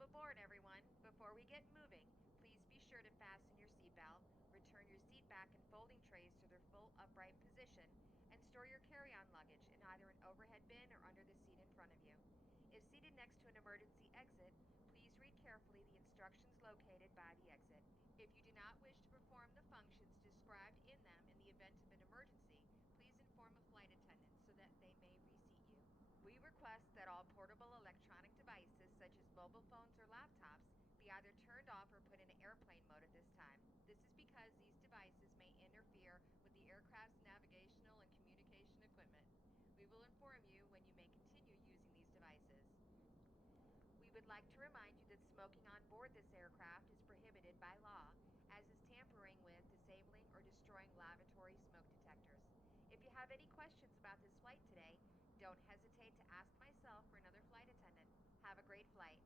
Welcome aboard, everyone. Before we get moving, please be sure to fasten your seatbelt, return your seat back and folding trays to their full upright position, and store your carry-on luggage in either an overhead bin or under the seat in front of you. If seated next to an emergency exit, please read carefully the instructions located by the exit. If you do not wish to perform the functions described in them in the event of an emergency, please inform a flight attendant so that they may reseat you. We request that all portable electronic devices, such as mobile phones or laptops, be either turned off or put into airplane mode at this time. This is because these devices may interfere with the aircraft's navigational and communication equipment. We will inform you when you may continue using these devices. We would like to remind you that smoking on board this aircraft is prohibited by law, as is tampering with, disabling, or destroying lavatory smoke detectors. If you have any questions about this flight today, don't hesitate to ask myself or another flight attendant. Have a great flight.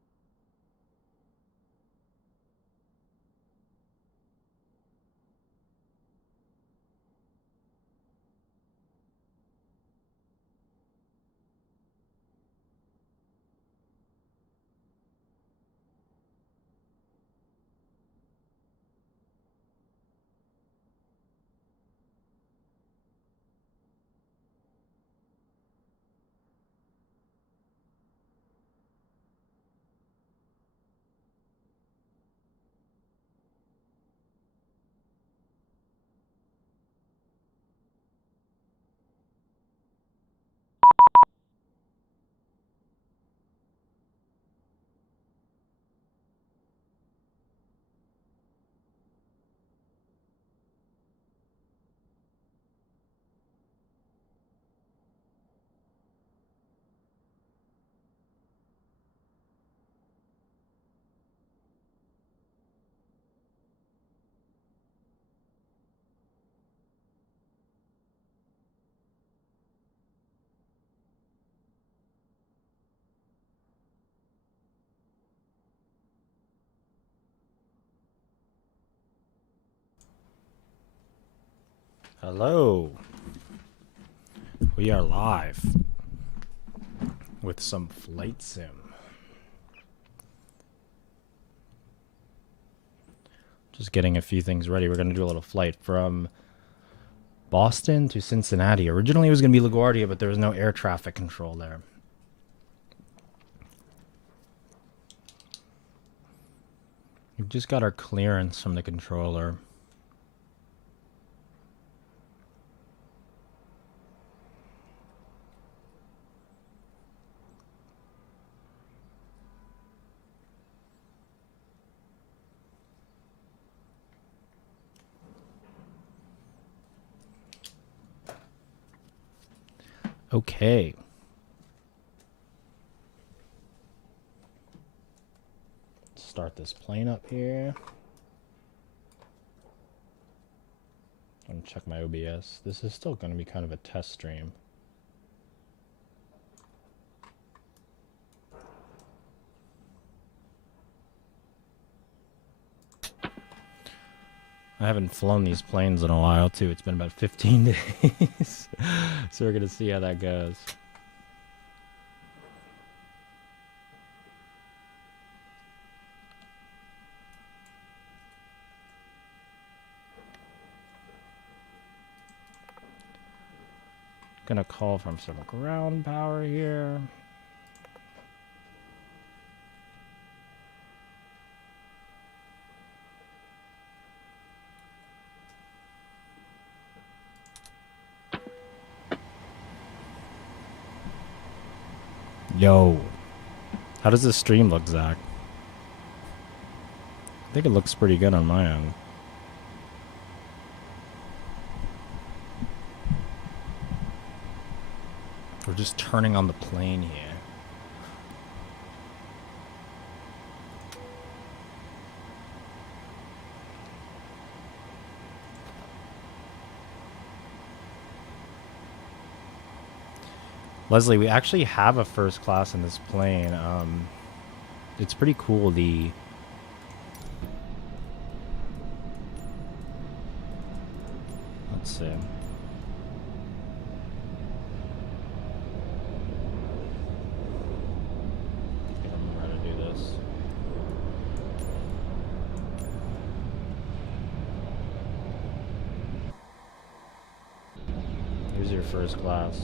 Hello. We are live with some flight sim. Just getting a few things ready. We're going to do a little flight from Boston to Cincinnati. Originally it was going to be LaGuardia, but there was no air traffic control there. We've just got our clearance from the controller. Okay. Start this plane up here. I'm gonna check my OBS. This is still going to be kind of a test stream. I haven't flown these planes in a while, too. It's been about 15 days. So we're going to see how that goes. Gonna call from some ground power here. Yo, how does this stream look, Zach? I think it looks pretty good on my end. We're just turning on the plane here. Leslie, we actually have a first class in this plane. It's pretty cool. Let's see. I think I remember how to do this. your first class.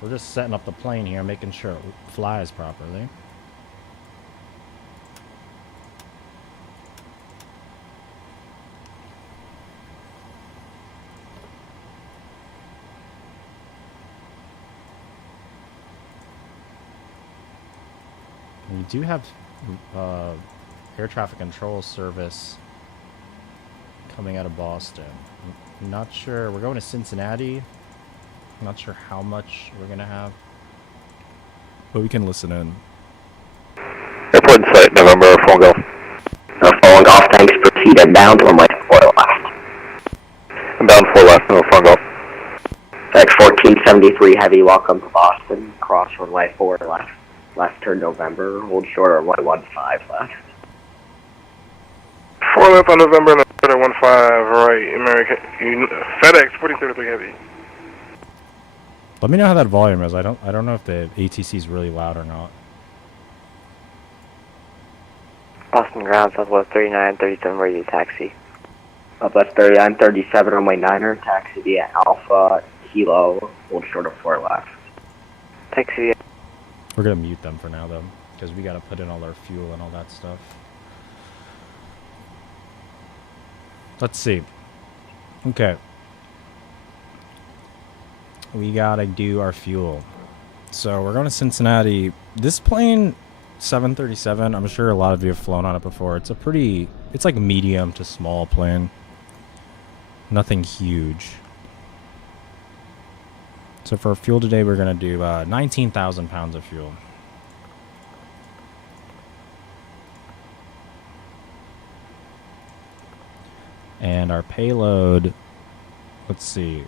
We're just setting up the plane here, making sure it flies properly. We do have air traffic control service coming out of Boston. I'm not sure. We're going to Cincinnati. I'm not sure how much we're going to have, but we can listen in. Airport in sight, November, phone go. Following golf tanks, proceed inbound, runway 4 left. Inbound 4 left, no phone go. X1473 heavy, welcome to Boston, cross runway 4 left. Left turn November, hold short runway 15 left. 4 left on November, and 15 right, American, FedEx 1473 heavy. Let me know how that volume is. I don't know if the ATC is really loud or not. Boston ground, Southwest 3937, ready to taxi. Southwest 3937, runway 9er, taxi via Alpha, Kilo, hold short of 4 left. Taxi. We're going to mute them for now, though, because we got to put in all our fuel and all that stuff. Let's see. Okay. We got to do our fuel. So we're going to Cincinnati. This plane, 737, I'm sure a lot of you have flown on it before. It's it's like medium to small plane. Nothing huge. So for fuel today, we're going to do 19,000 pounds of fuel. And our payload, let's see.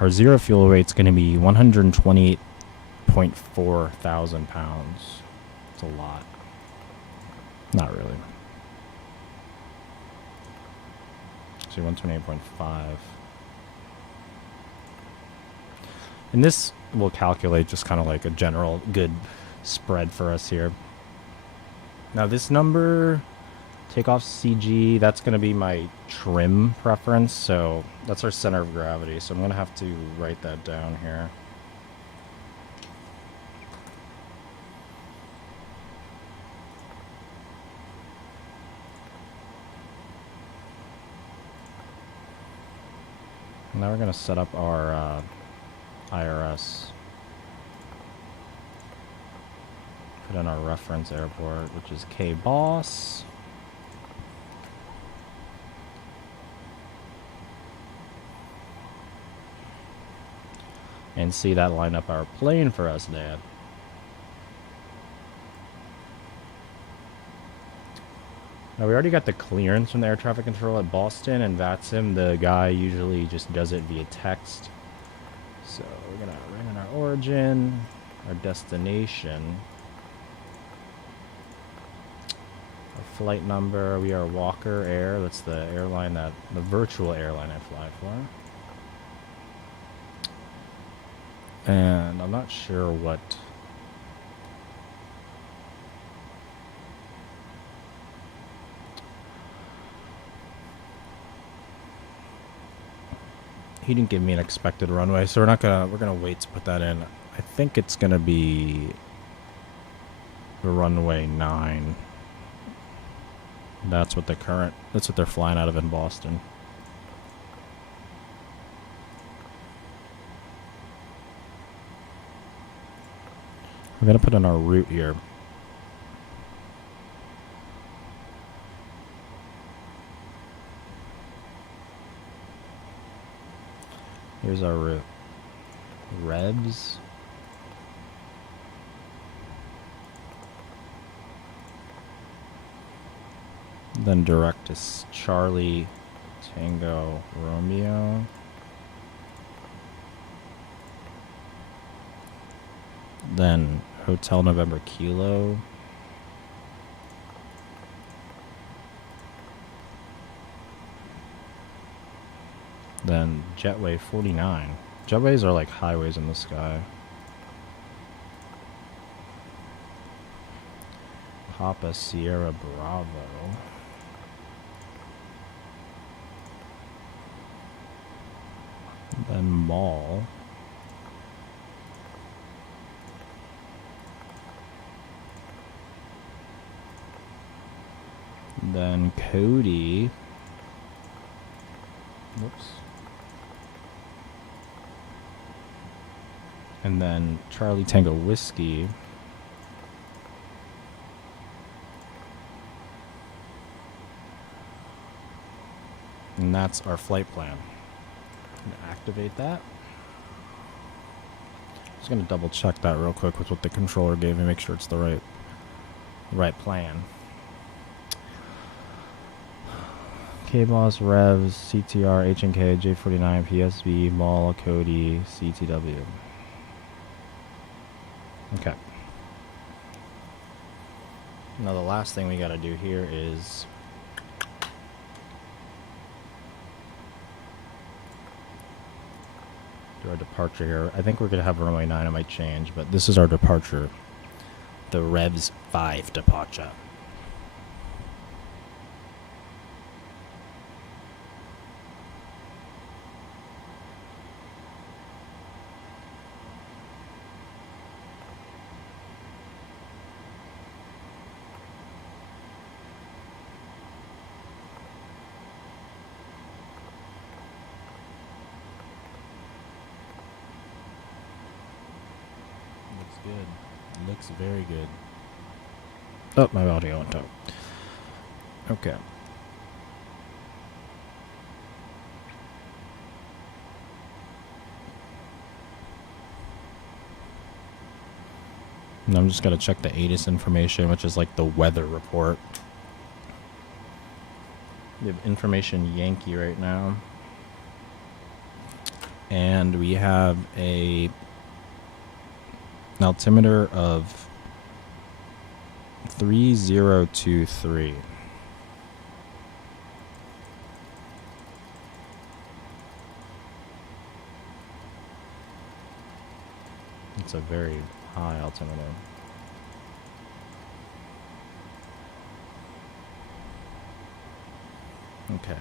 Our zero fuel weight's going to be 128.4 thousand pounds. It's a lot. Not really. So 128.5. And this will calculate just kind of like a general good spread for us here. Now this number, takeoff CG, that's going to be my trim preference. So that's our center of gravity. So I'm going to have to write that down here. Now we're going to set up our IRS. Put in our reference airport, which is KBOS. And see that line up our plane for us, Dad. Now we already got the clearance from the air traffic control at Boston and VATSIM. The guy usually just does it via text. So we're gonna write in our origin, our destination, our flight number. We are Walker Air. That's the airline the virtual airline I fly for. And I'm not sure what. He didn't give me an expected runway, so we're gonna wait to put that in. I think it's gonna be the runway 9. That's what they're flying out of in Boston. We're gonna put in our route here. Here's our route. Rebs. Then direct to Charlie Tango Romeo. Then Hotel November Kilo. Then Jetway 49. Jetways are like highways in the sky. Papa Sierra Bravo. Then Mall. Then Cody. Whoops. And then Charlie Tango Whiskey. And that's our flight plan. I'm gonna activate that. Just gonna double check that real quick with what the controller gave me, make sure it's the right plan. KBOS, Revs, CTR, HNK, J49, PSV, Mall, Cody, CTW. Okay. Now the last thing we gotta do here is do our departure here. I think we're gonna have runway 9, it might change, but this is our departure. The Revs 5 departure. Good. Looks very good. Oh, my audio went out. Okay. And I'm just going to check the ATIS information, which is like the weather report. We have information Yankee right now. And we have an altimeter of 3023. It's a very high altimeter. Okay.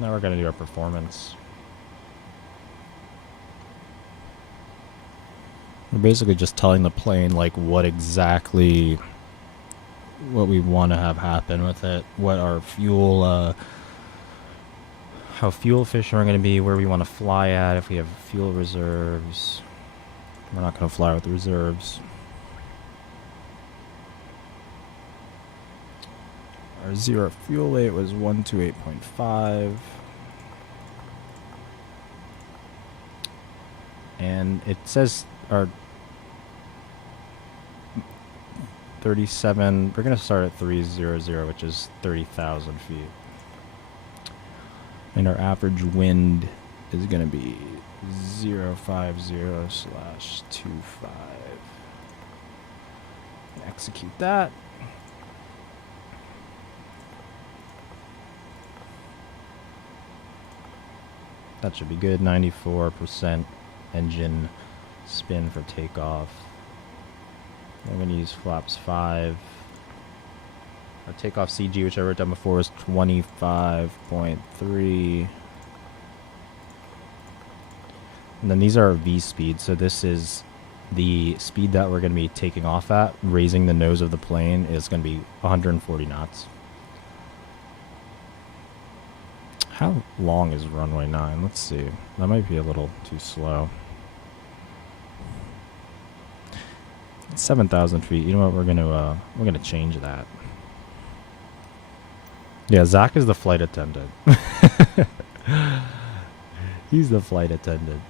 Now we're going to do our performance. We're basically just telling the plane like what exactly what we want to have happen with it, what our fuel how fuel efficient we're going to be, where we want to fly at, if we have fuel reserves. We're not going to fly with reserves. Our zero fuel weight was 128.5. And it says our 37, we're going to start at 300, which is 30,000 feet. And our average wind is going to be 050/25. Execute that. That should be good. 94% engine spin for takeoff. I'm going to use flaps 5. Our takeoff CG, which I wrote down before, is 25.3. And then these are our V speeds. So this is the speed that we're going to be taking off at. Raising the nose of the plane is going to be 140 knots. How long is runway 9? Let's see. That might be a little too slow. 7,000 feet. You know what? We're gonna change that. Yeah, Zach is the flight attendant. He's the flight attendant.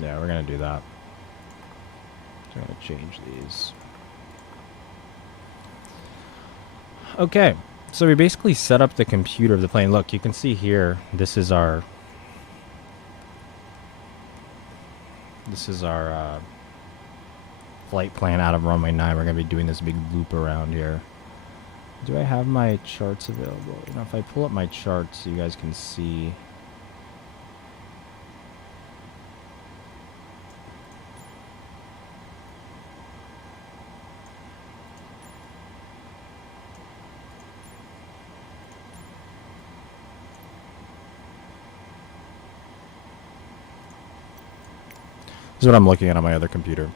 Yeah, we're gonna do that. So I'm gonna change these. Okay, so we basically set up the computer of the plane. Look, you can see here, this is our This is our flight plan out of runway 9. We're going to be doing this big loop around here. Do I have my charts available? You know, if I pull up my charts, you guys can see. This is what I'm looking at on my other computer.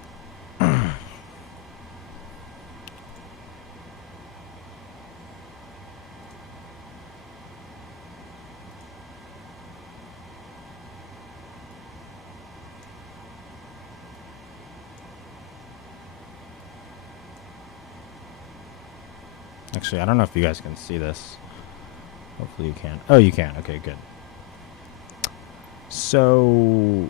Actually, I don't know if you guys can see this. Hopefully you can. Oh, you can. Okay, good. So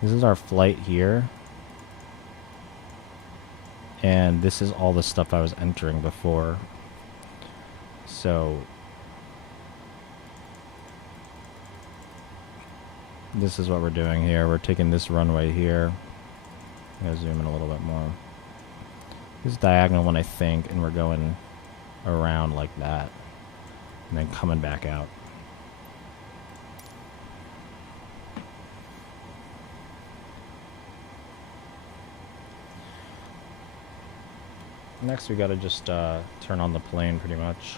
this is our flight here. And this is all the stuff I was entering before. So this is what we're doing here. We're taking this runway here. I'm going to zoom in a little bit more. This is diagonal one, I think, and we're going around like that. And then coming back out. Next, we got to just turn on the plane pretty much.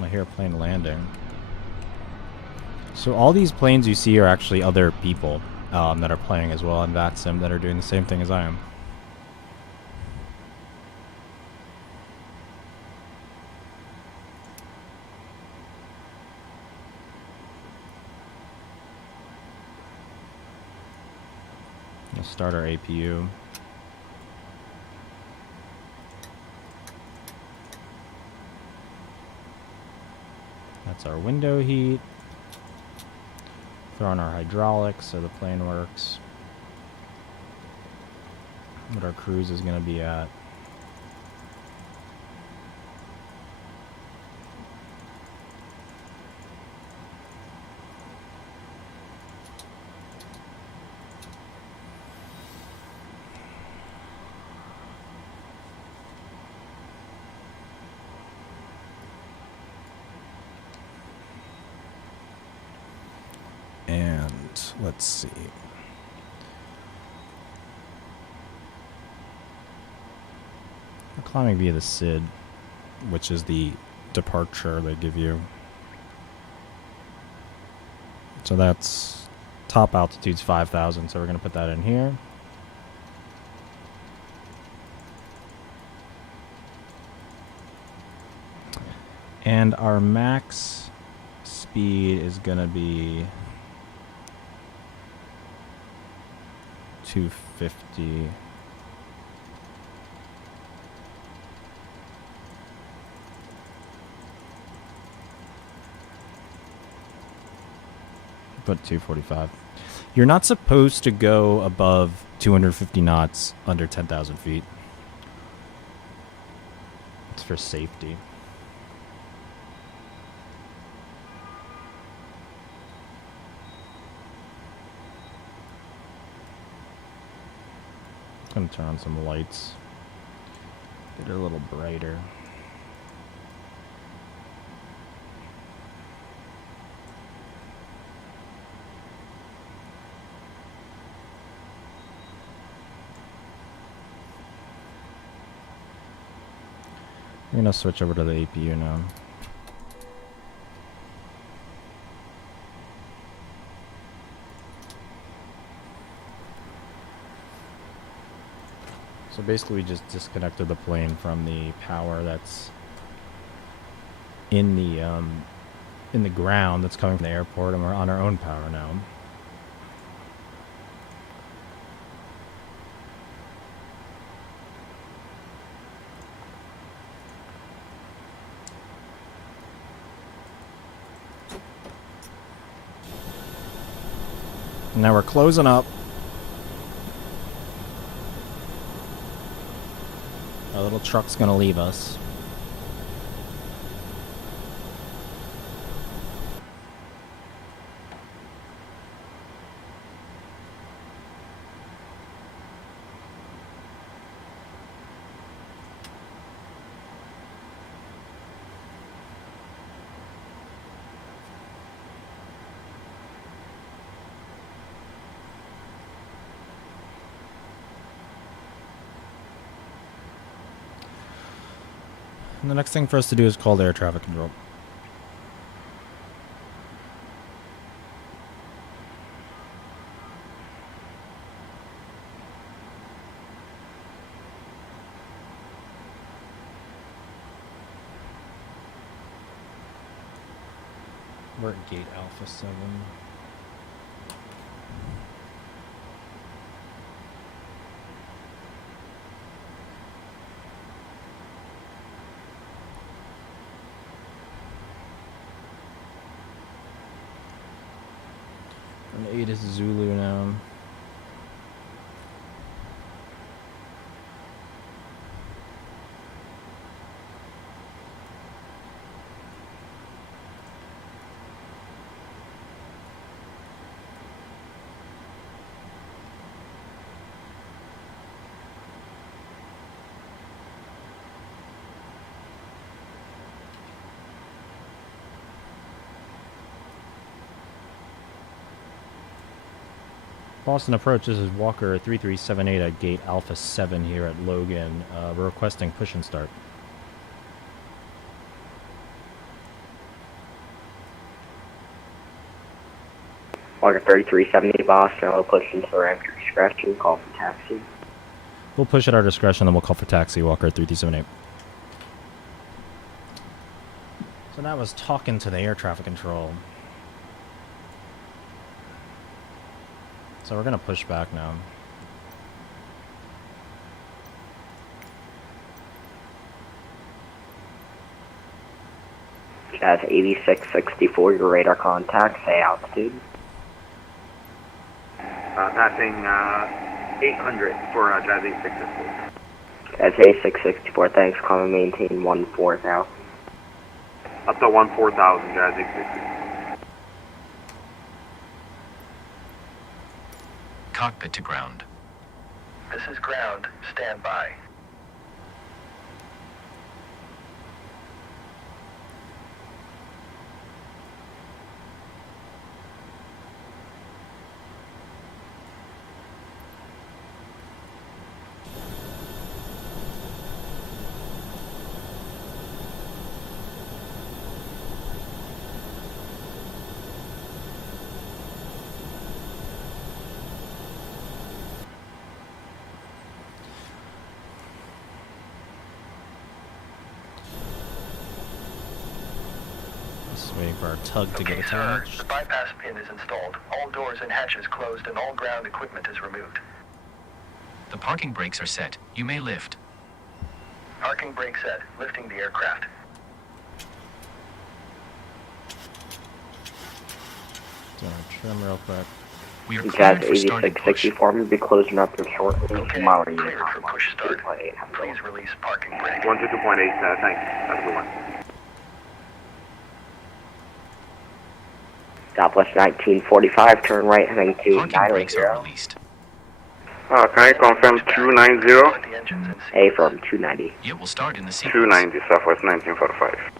I hear a plane landing. So all these planes you see are actually other people that are playing as well in VATSIM that are doing the same thing as I am. We'll start our APU. That's our window heat. Throw on our hydraulics so the plane works. What our cruise is going to be at. And let's see. We're climbing via the SID, which is the departure they give you. So that's top altitude's 5,000, so we're going to put that in here. And our max speed is going to be 250. Put 245. You're not supposed to go above 250 knots under 10,000 feet. It's for safety. I'm gonna turn on some lights. Get it a little brighter. I'm gonna switch over to the APU now. So basically we just disconnected the plane from the power that's in the ground that's coming from the airport, and we're on our own power now. Now we're closing up. Our little truck's gonna leave us. And the next thing for us to do is call the air traffic control. We're at gate Alpha 7. And 8 is Zulu now. Boston approach, this is Walker 3378 at gate Alpha 7 here at Logan. We're requesting push and start. Walker 3370 Boston, we'll push into the ramp at your discretion, call for taxi. We'll push at our discretion, then we'll call for taxi, Walker 3378. So that was talking to the air traffic control. So we're gonna push back now. Jazz 8664, your radar contact, say altitude. Passing 800 for Jazz 8664. Jazz 8664, thanks, calm and maintain 14,000. Up to 14,000, Jazz 8664. Cockpit to ground. This is ground. Stand by. Waiting for our tug to get attached. The bypass pin is installed. All doors and hatches closed and all ground equipment is removed. The parking brakes are set. You may lift. Parking brake set. Lifting the aircraft. Doing our trim real quick. We are Jazz cleared for starting push. 8664, we'll be closing up here shortly. Okay, Tomorrow cleared for push start. 2.8. Please release parking brake. 122.8, thanks. Have a good one. Southwest 1945, turn right heading to Parking brakes are 980. released. Can I confirm 290? Put the engines in A sequence. from 290. It will start in the sequence. 290, Southwest 1945.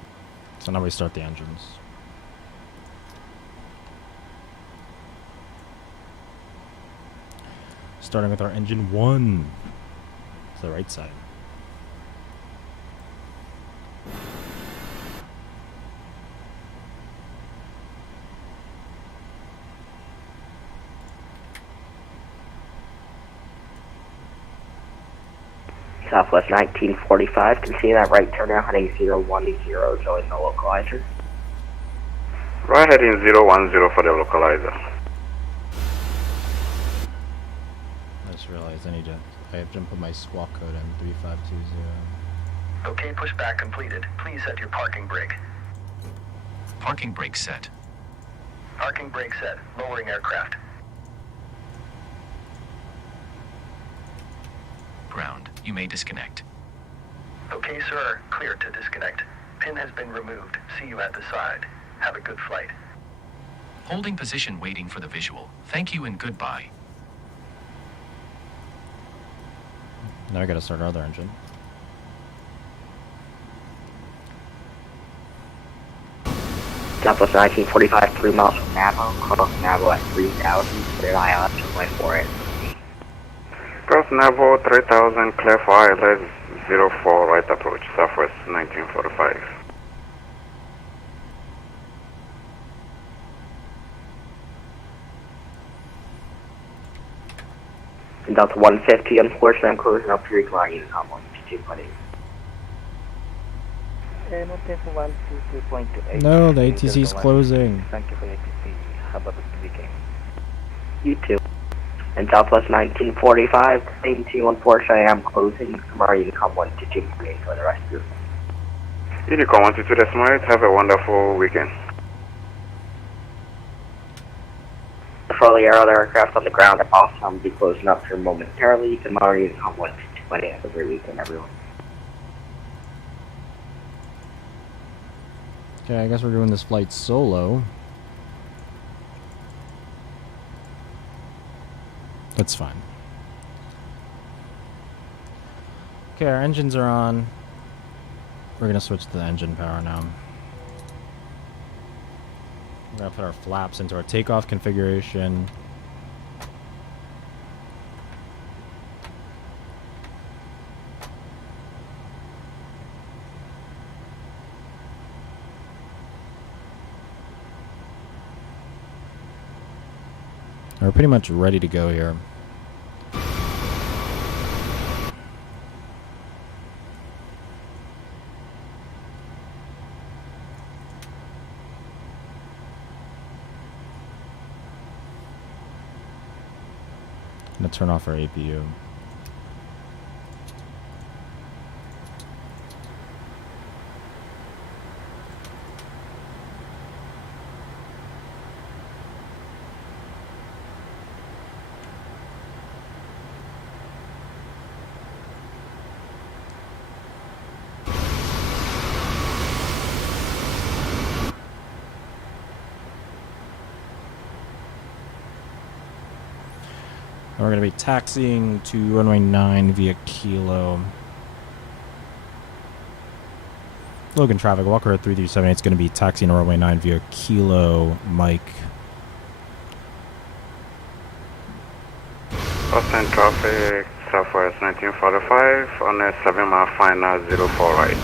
So now we start the engines. Starting with our engine 1. It's the right side. Southwest 1945, continue that right turn now heading 010, join the localizer. Right heading 010 for the localizer. I just realized I have to put my squawk code in 3520. Okay, pushback completed. Please set your parking brake. Parking brake set. Parking brake set. Lowering aircraft. ground. You may disconnect. Okay, sir. Clear to disconnect. Pin has been removed. See you at the side. Have a good flight. Holding position waiting for the visual. Thank you and goodbye. Now I gotta start our other engine. Southwest 1945, 3 miles from Navajo. Cross Navajo at 3,000. Clear ILS 2.48. Cross Navo 3000, clear for ILS 04, right approach, Southwest 1945. Delta 150, unfortunately, I'm closing up your line. Unit 122.8. No, the ATC's closing. Thank you for your ATC. Have a good weekend. You too. And Southwest 1945, ATC, unfortunately, I'm closing. Tomorrow you can come 122.8 for the rest of your Unicom 122 Decimal 8, have a wonderful weekend. For the other aircraft on the ground, I also will be closing up here momentarily. Tomorrow you can come 122.8. Have a great weekend, everyone. Okay, I guess we're doing this flight solo. That's fine. Okay, our engines are on. We're gonna switch to the engine power now. We're gonna put our flaps into our takeoff configuration. We're pretty much ready to go here. I'm gonna turn off our APU. We're going to be taxiing to runway 9 via Kilo. Logan traffic, Walker 3378 is going to be taxiing to runway 9 via Kilo, Mike. Austin traffic, Southwest 1945, on a 7-mile final 04 right.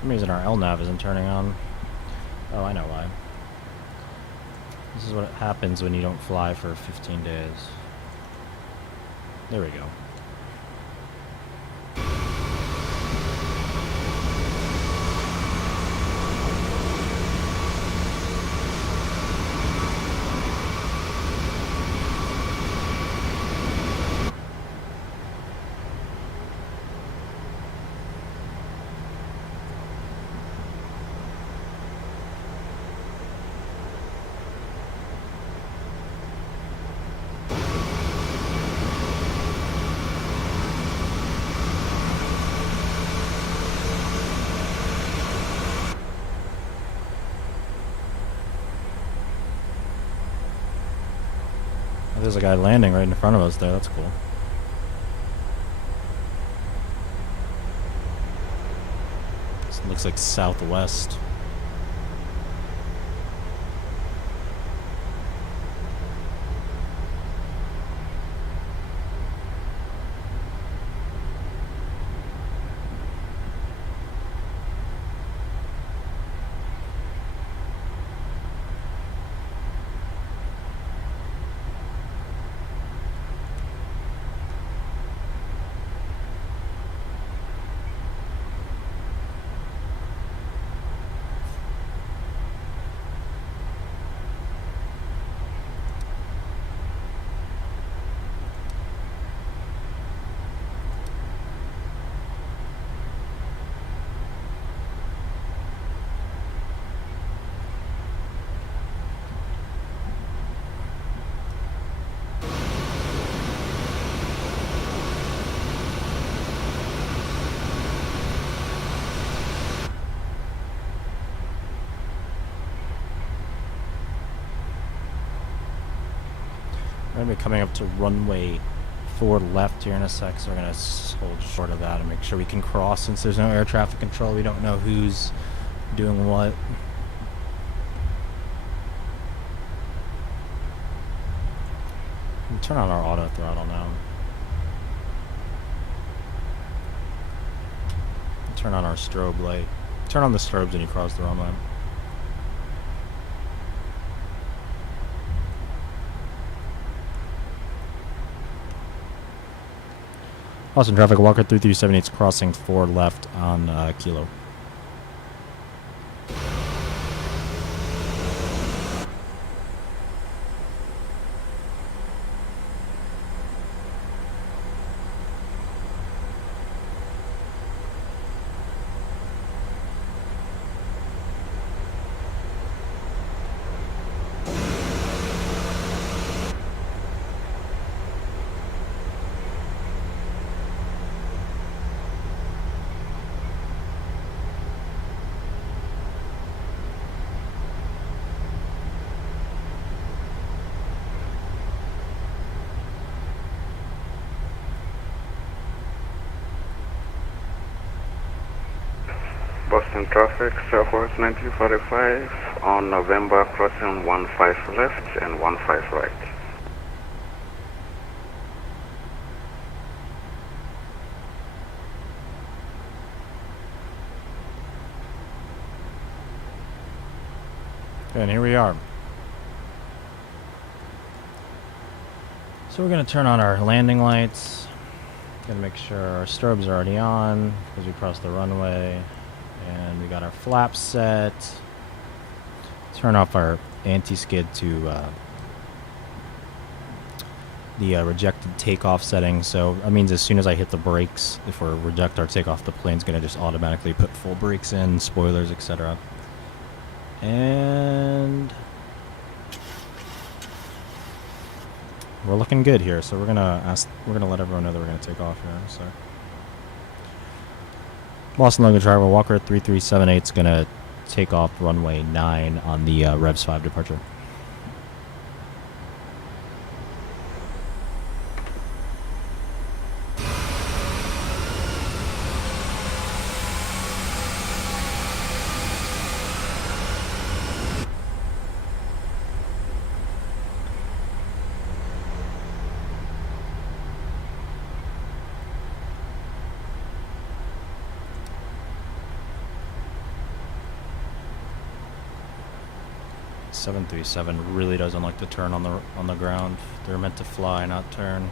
For some reason our LNAV isn't turning on. Oh, I know why. This is what happens when you don't fly for 15 days. There we go. There's a guy landing right in front of us there. That's cool. Looks like southwest. We're going to be coming up to runway 4 left here in a sec, so we're going to hold short of that and make sure we can cross. Since there's no air traffic control, we don't know who's doing what. Turn on our auto throttle now. Turn on our strobe light. Turn on the strobes when you cross the runway. Austin traffic, Walker 3378 is crossing 4 left on Kilo. Boston traffic, Southwest 1945 on November, crossing 15 left and 15 right. And here we are. So we're going to turn on our landing lights. Going to make sure our strobes are already on because we crossed the runway. And we got our flaps set. Turn off our anti-skid to the rejected takeoff setting. So that means as soon as I hit the brakes, if we reject our takeoff, the plane's going to just automatically put full brakes in, spoilers, etc. And we're looking good here. So we're gonna let everyone know that we're gonna take off here. So. Boston Logan driver Walker 3378 is going to take off runway 9 on the Revs 5 departure. Seven 737 really doesn't like to turn on the ground. They're meant to fly, not turn.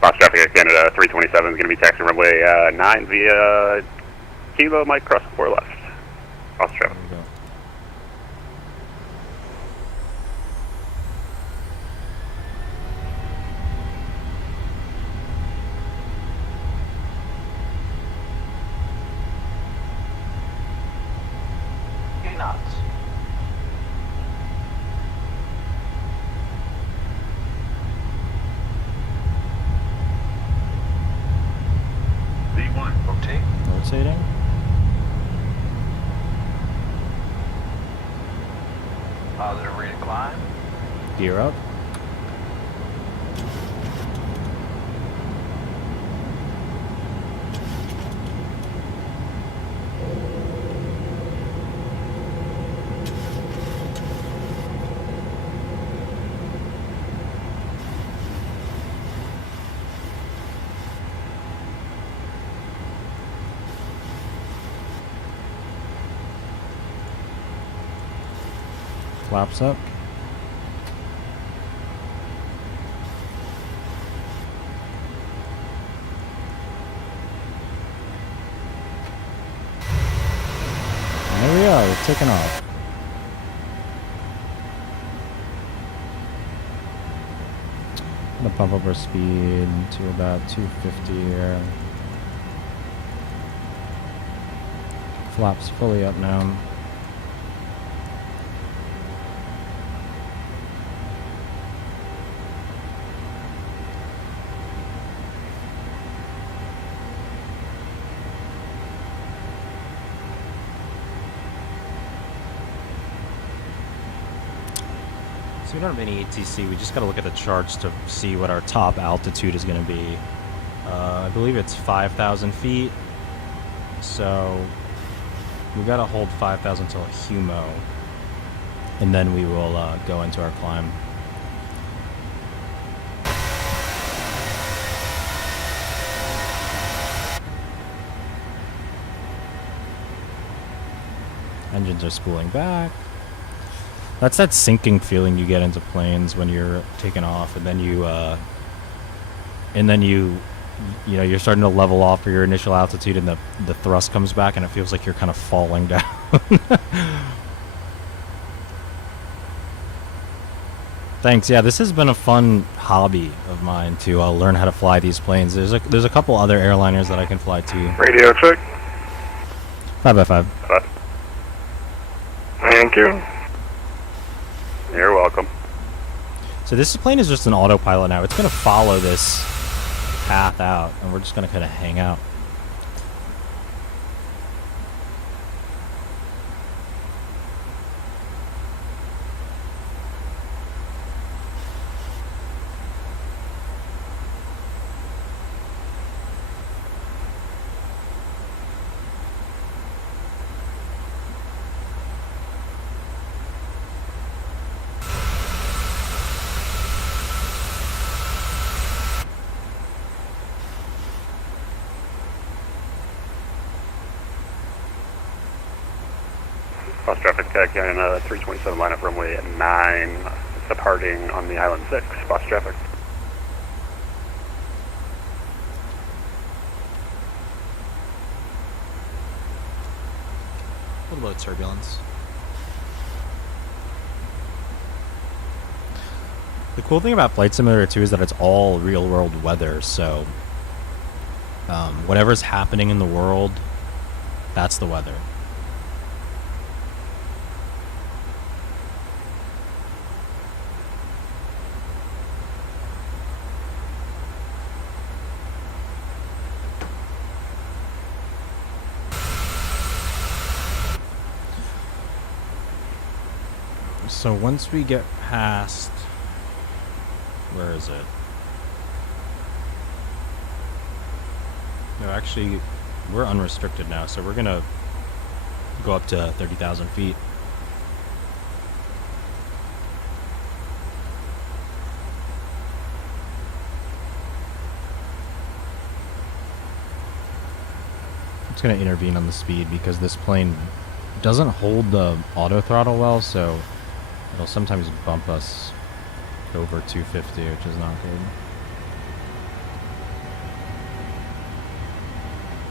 Boston traffic at Canada 327 is going to be taxiing runway 9 via Kilo, Mike crossing 4 left. Boston traffic. Rotating. Positive rate of climb. Gear up. flaps up. And there we are, we're taking off. Gonna bump up our speed to about 250 here. Flaps fully up now. So we don't have any ATC, we just gotta look at the charts to see what our top altitude is gonna be. I believe it's 5,000 feet, so we gotta hold 5,000 till Humo, and then we will go into our climb. Engines are spooling back. That's that sinking feeling you get into planes when you're taking off, and then you know, you're starting to level off for your initial altitude, and the thrust comes back, and it feels like you're kind of falling down. Thanks. Yeah, this has been a fun hobby of mine to learn how to fly these planes. There's a couple other airliners that I can fly too. Radio check. 5x5. Thank you. You're welcome. So this plane is just an autopilot now. It's going to follow this path out, and we're just going to kind of hang out. Cross traffic tech and 327 line up runway at 9, departing on the island 6, cross traffic. A little bit of turbulence. The cool thing about Flight Simulator 2 is that it's all real world weather, so whatever's happening in the world, that's the weather. So once we get past, where is it? No, actually, we're unrestricted now, so we're gonna go up to 30,000 feet. It's gonna intervene on the speed because this plane doesn't hold the auto throttle well, so it'll sometimes bump us over 250, which is not good.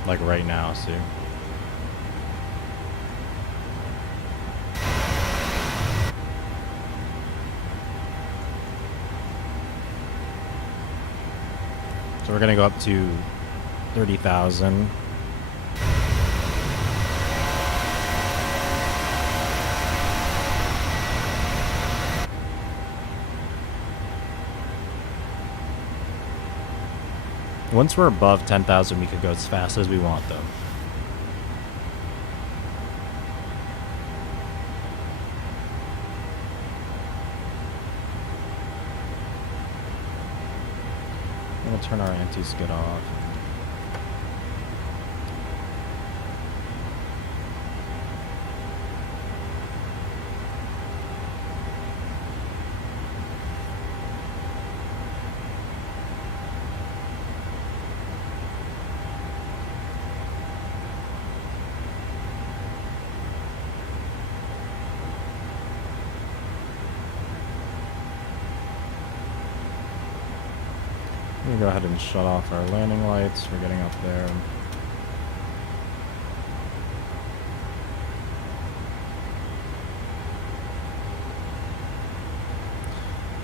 Like right now, see? So we're gonna go up to 30,000. Once we're above 10,000, we could go as fast as we want, though. We'll turn our anti-skid off. gonna go ahead and shut off our landing lights for getting up there.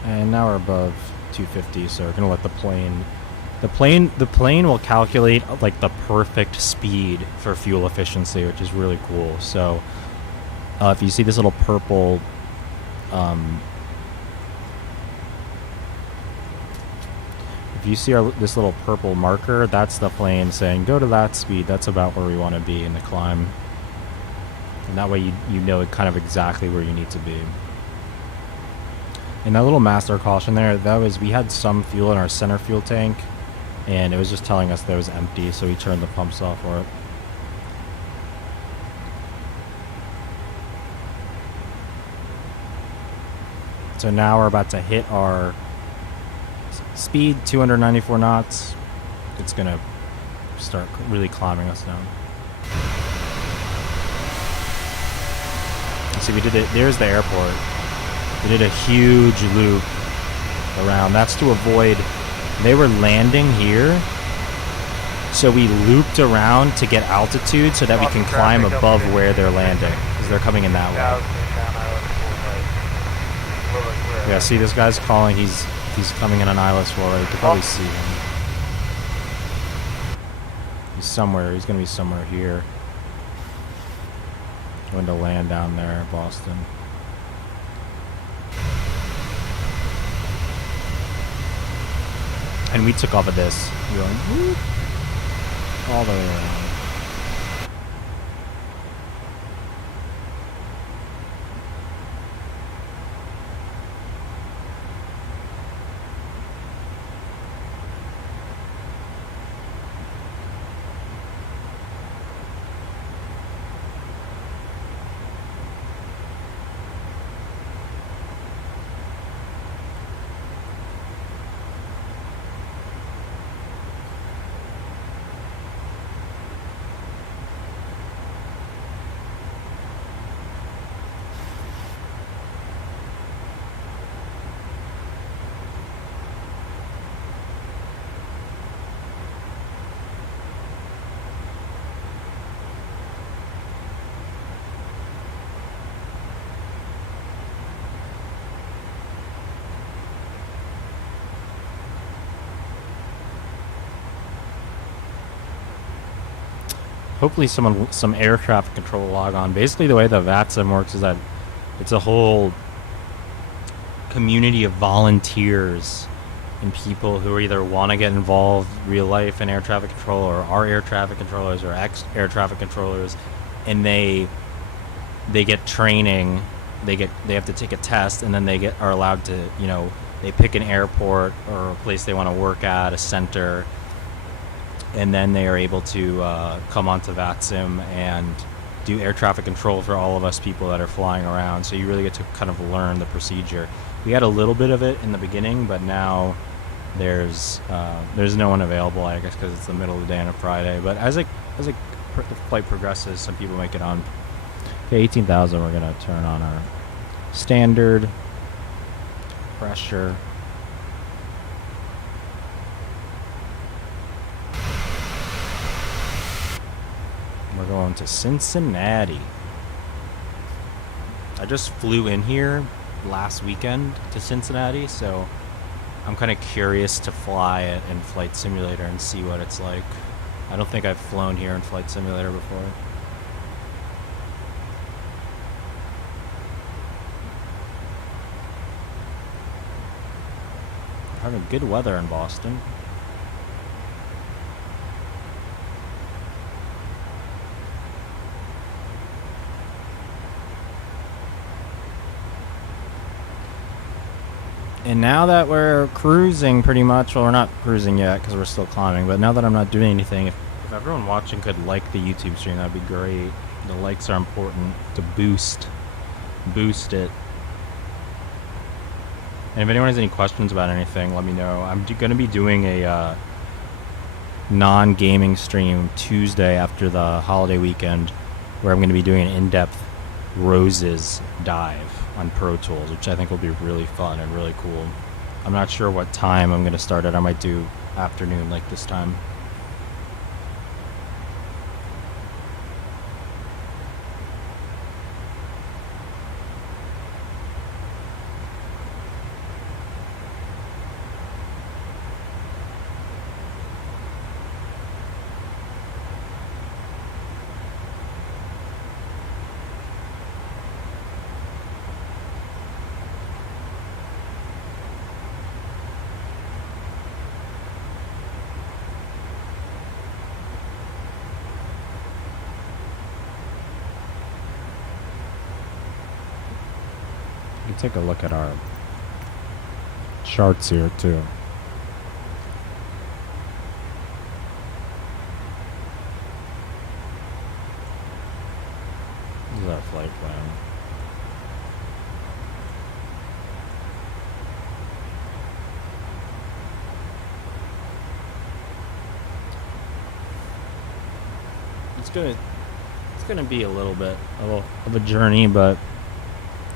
And now we're above 250, so we're gonna let the plane. The plane will calculate like the perfect speed for fuel efficiency, which is really cool. So if you see this little purple if you see this little purple marker, that's the plane saying go to that speed. That's about where we want to be in the climb, and that way you know kind of exactly where you need to be. And that little master caution there, that was, we had some fuel in our center fuel tank, and it was just telling us that it was empty, so we turned the pumps off for it. So now we're about to hit our speed, 294 knots. It's gonna start really climbing us down. See, we did it, there's the airport. We did a huge loop around. That's to avoid, they were landing here, so we looped around to get altitude so that we can climb above where they're landing, because they're coming in that way. Yeah, see, this guy's calling. He's coming in on ILS 4. You can probably see him. He's somewhere. He's gonna be somewhere here. Going to land down there, Boston. And we took off of this. We're going whoop, all the way around. Hopefully some air traffic control will log on. Basically the way the VATSIM works is that it's a whole community of volunteers and people who either want to get involved real life in air traffic control or are air traffic controllers or ex-air traffic controllers, and they get training, they have to take a test, and then they are allowed to, you know, they pick an airport or a place they want to work at, a center, and then they are able to come onto VATSIM and do air traffic control for all of us people that are flying around. So you really get to kind of learn the procedure. We had a little bit of it in the beginning, but now there's no one available, I guess, because it's the middle of the day on a Friday. But as the flight progresses, some people make it on. Okay, 18,000. We're gonna turn on our standard pressure. We're going to Cincinnati. I just flew in here last weekend to Cincinnati, so I'm kind of curious to fly it in Flight Simulator and see what it's like. I don't think I've flown here in Flight Simulator before. We're having good weather in Boston. And now that we're cruising pretty much, well, we're not cruising yet because we're still climbing, but now that I'm not doing anything, if everyone watching could like the YouTube stream, that'd be great. The likes are important to boost it. And if anyone has any questions about anything, let me know. I'm going to be doing a non-gaming stream Tuesday after the holiday weekend, where I'm going to be doing an in-depth Roses dive on Pro Tools, which I think will be really fun and really cool. I'm not sure what time I'm going to start it. I afternoon like this time. Take a look at our charts here too. This is our flight plan. It's gonna be a little bit of a journey, but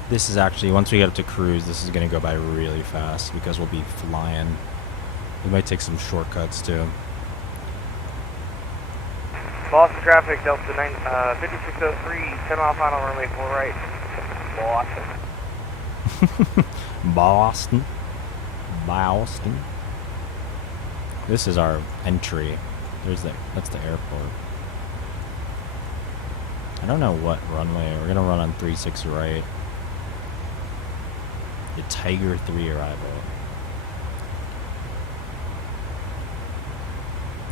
this is actually, once we get up to cruise, this is going to go by really fast because we'll be flying. We might take some shortcuts too. Boston traffic, Delta 5603, 10 mile final runway 4 right. Boston. Boston. This is our entry. That's the airport. I don't know what runway. We're going to run on 36 right. The Tiger 3 arrival.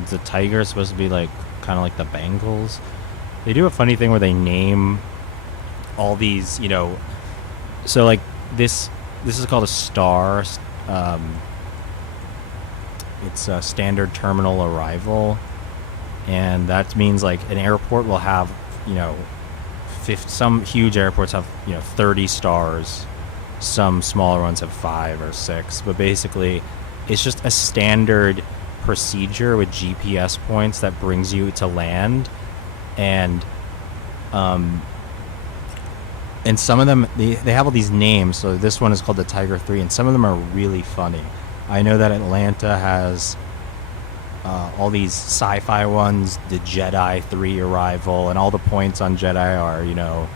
Is the Tiger supposed to be like kind of like the Bengals? They do a funny thing where they name all these, you know. So like this is called a star. It's a standard terminal arrival, and that means like an airport will have, you know, some huge airports have, you know, 30 stars. Some smaller ones have 5 or 6, but basically it's just a standard procedure with GPS points that brings you to land, and some of them they have all these names. So this one is called the Tiger 3, and some of them are really funny. I know that Atlanta has all these sci-fi ones, the Jedi 3 arrival, and all the points on Jedi are, you know,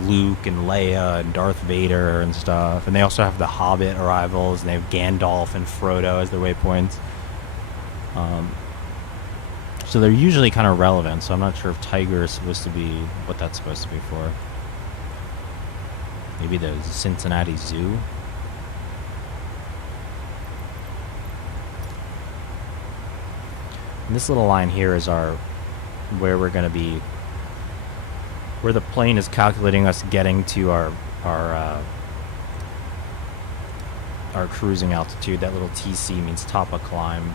Luke and Leia and Darth Vader and stuff. And they also have the Hobbit arrivals, and they have Gandalf and Frodo as their waypoints. So they're usually kind of relevant, so I'm not sure if Tiger is supposed to be what that's supposed to be for. Maybe the Cincinnati Zoo? And this little line here is where we're going to be, where the plane is calculating us getting to our cruising altitude. That little TC means top of climb.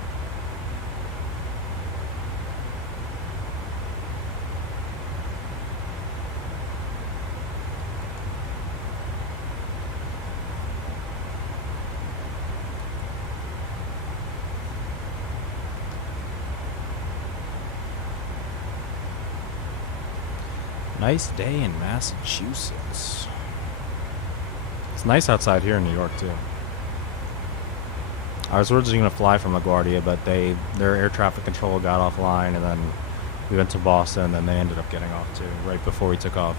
Nice day in Massachusetts. It's nice outside here in New York too. I was originally going to fly from LaGuardia, but their air traffic control got offline, and then we went to Boston, and then they ended up getting off too, right before we took off.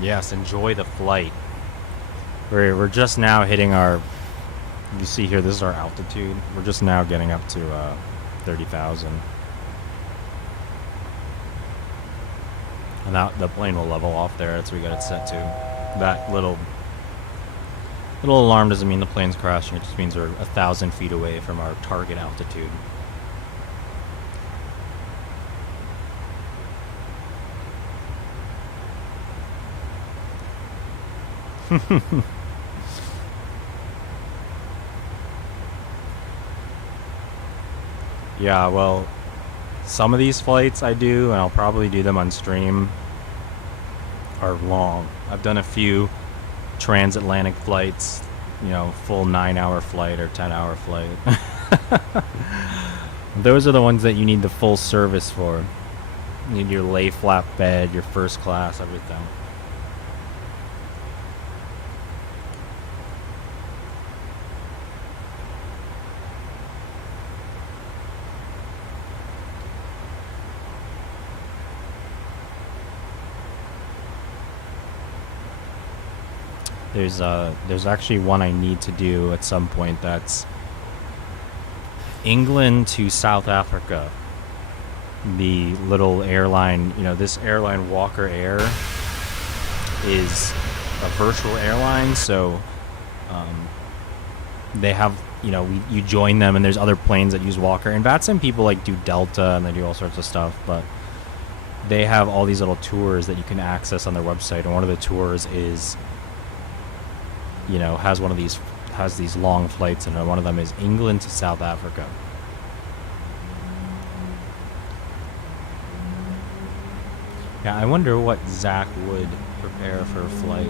Yes, enjoy the flight. We're just now hitting our, you see here, this is our altitude. We're just now getting up to 30,000. And that, the plane will level off there. That's what we got it set to. That little alarm doesn't mean the plane's crashing. It just means we're 1,000 feet away from our target altitude. Yeah, well, some of these flights I do, and I'll probably do them on stream, are long. I've done a few transatlantic flights, you know, full 9-hour flight or 10-hour flight. Those are the ones that you need the full service for. You need your lay flat bed, your first class, everything. There's actually one I need to do at some point. That's England to South Africa. The little airline, you know, this airline Walker Air is a virtual airline, so they have, you know, you join them, and there's other planes that use Walker. And VATSIM people like do Delta, and they do all sorts of stuff, but they have all these little tours that you can access on their website. And one of the tours is, you know, has these long flights, and one of them is England to South Africa. Yeah, I wonder what Zach would prepare for a flight.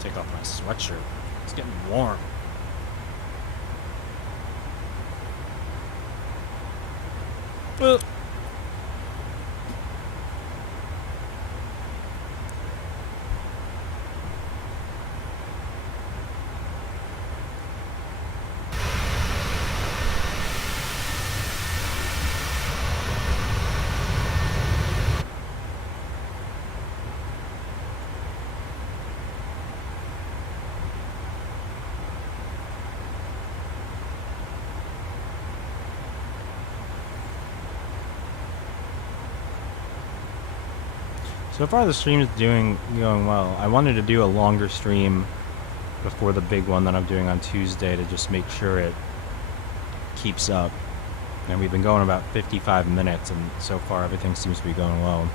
Take off my sweatshirt. It's getting warm. So far the stream is going well. I wanted to do a longer stream before the big one that I'm doing on Tuesday to just make sure it keeps up. And we've been going about 55 minutes, and so far everything seems to be going well.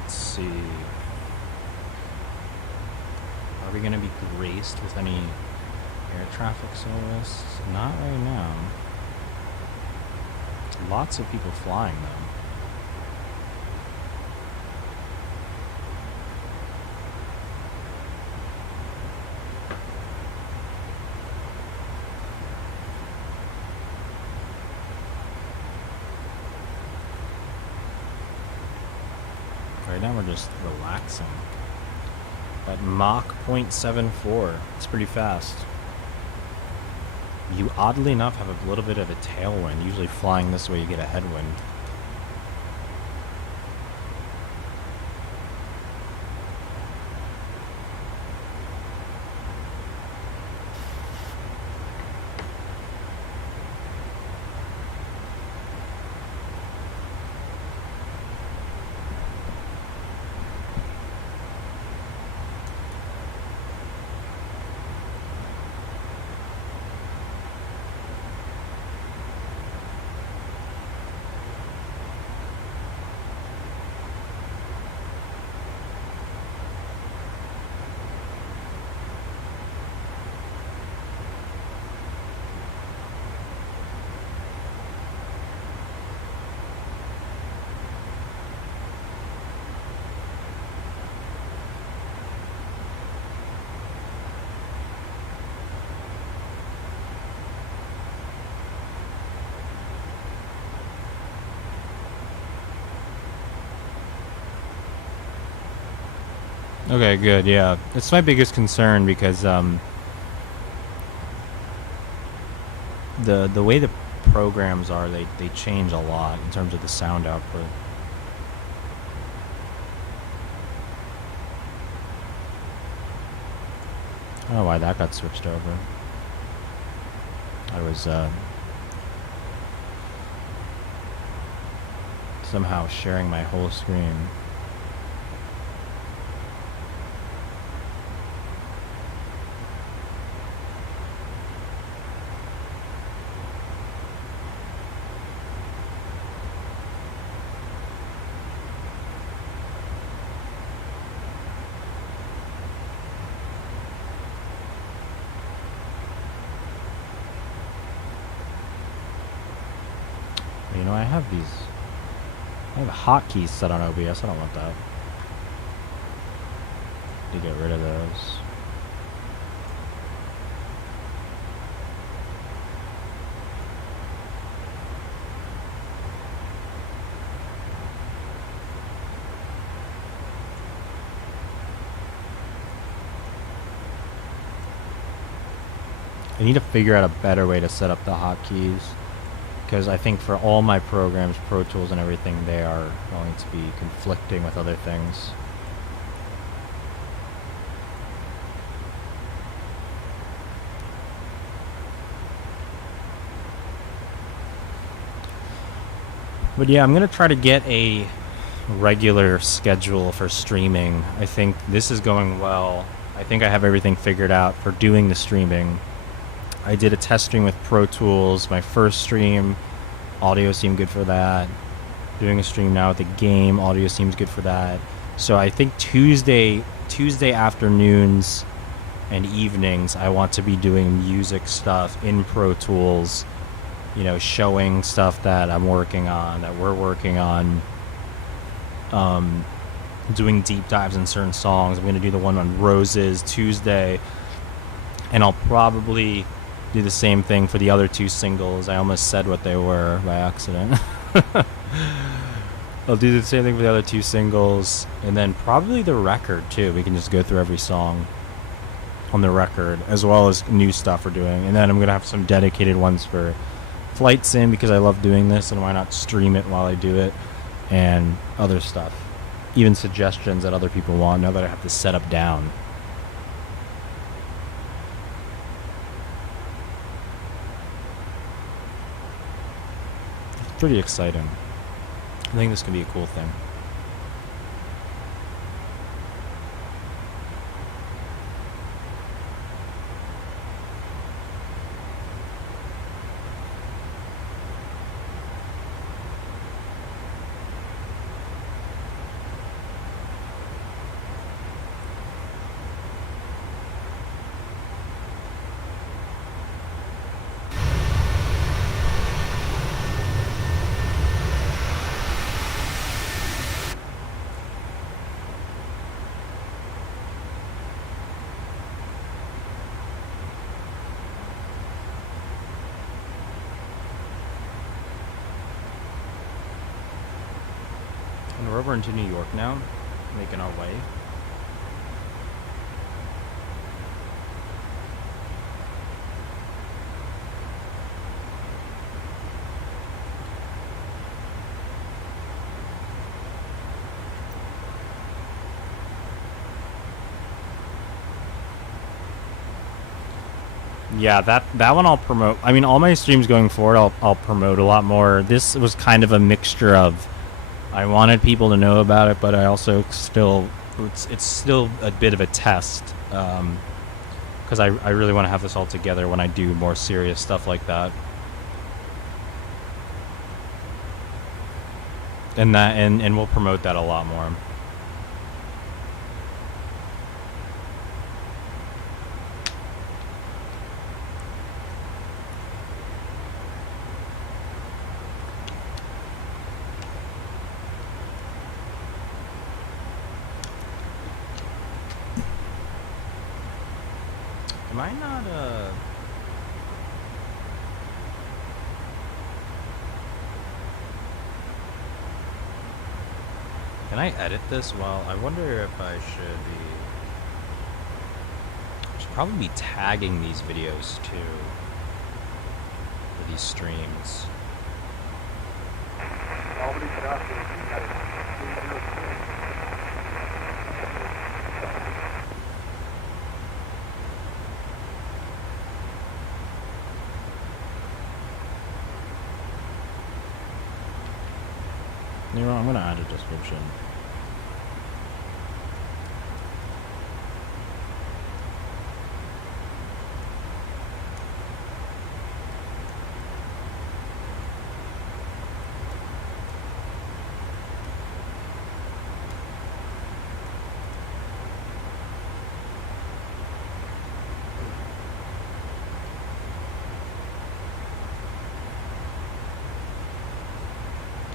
Let's see. Are we going to be graced with any air traffic service? Not right now. Lots of people flying, though. Right now we're just relaxing. At Mach 0.74, it's pretty fast. You oddly enough have a little bit of a tailwind. Usually flying this way you get a headwind. Okay, good. Yeah, it's my biggest concern because the way the programs are, they change a lot in terms of the sound output. I don't know why that got switched over. I was somehow sharing my whole screen. You know, I have hotkeys set on OBS. I don't want that. To get rid of those. I need to figure out a better way to set up the hotkeys, because I think for all my programs, Pro Tools and everything, they are going to be conflicting with other things. But yeah, I'm going to try to get a regular schedule for streaming. I think this is going well. I think I have everything figured out for doing the streaming. I did a test stream with Pro Tools. My first stream, audio seemed good for that. Doing a stream now with the game, audio seems good for that. So I think Tuesday afternoons and evenings, I want to be doing music stuff in Pro Tools, you know, showing stuff that I'm working on, that we're working on, doing deep dives in certain songs. I'm going to do the one on Roses Tuesday, and I'll probably do the same thing for the other two singles. I almost said what they were by accident. I'll do the same thing for the other two singles, and then probably the record too. We can just go through every song on the record, as well as new stuff we're doing. And then I'm gonna have some dedicated ones for Flight Sim, because I love doing this, and why not stream it while I do it, and other stuff, even suggestions that other people want now that I have to set up down. It's pretty exciting. I think this can be a cool thing. And we're over into New York now, making our way. Yeah, that one I'll promote. I mean, all my streams going forward, I'll promote a lot more. This was kind of a mixture of, I wanted people to know about it, but I also it's still a bit of a test, because I really want to have this all together when I do more serious stuff like that. And we'll promote that a lot more. Am I not Can Can I edit this? Well, I wonder if I should probably be tagging these videos too, for these streams. You know, I'm gonna add a description.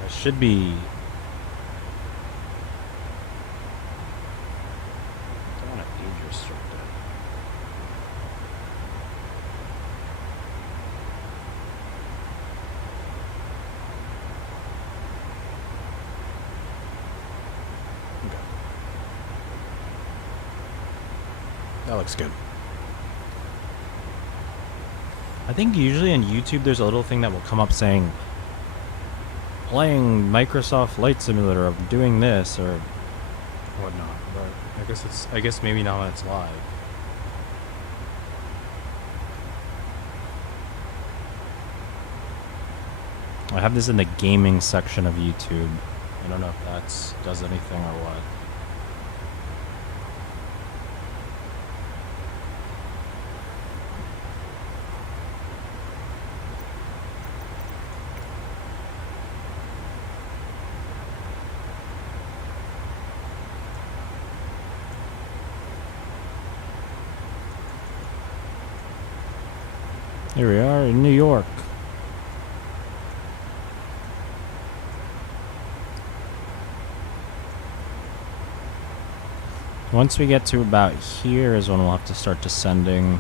I should be. That looks good. I think usually on YouTube there's a little thing that will come up saying playing Microsoft Flight Simulator of doing this or whatnot, but I guess maybe not when it's live. I have this in the gaming section of YouTube. I don't know if that does anything or what. Here we are in New York. Once we get to about here is when we'll have to start descending.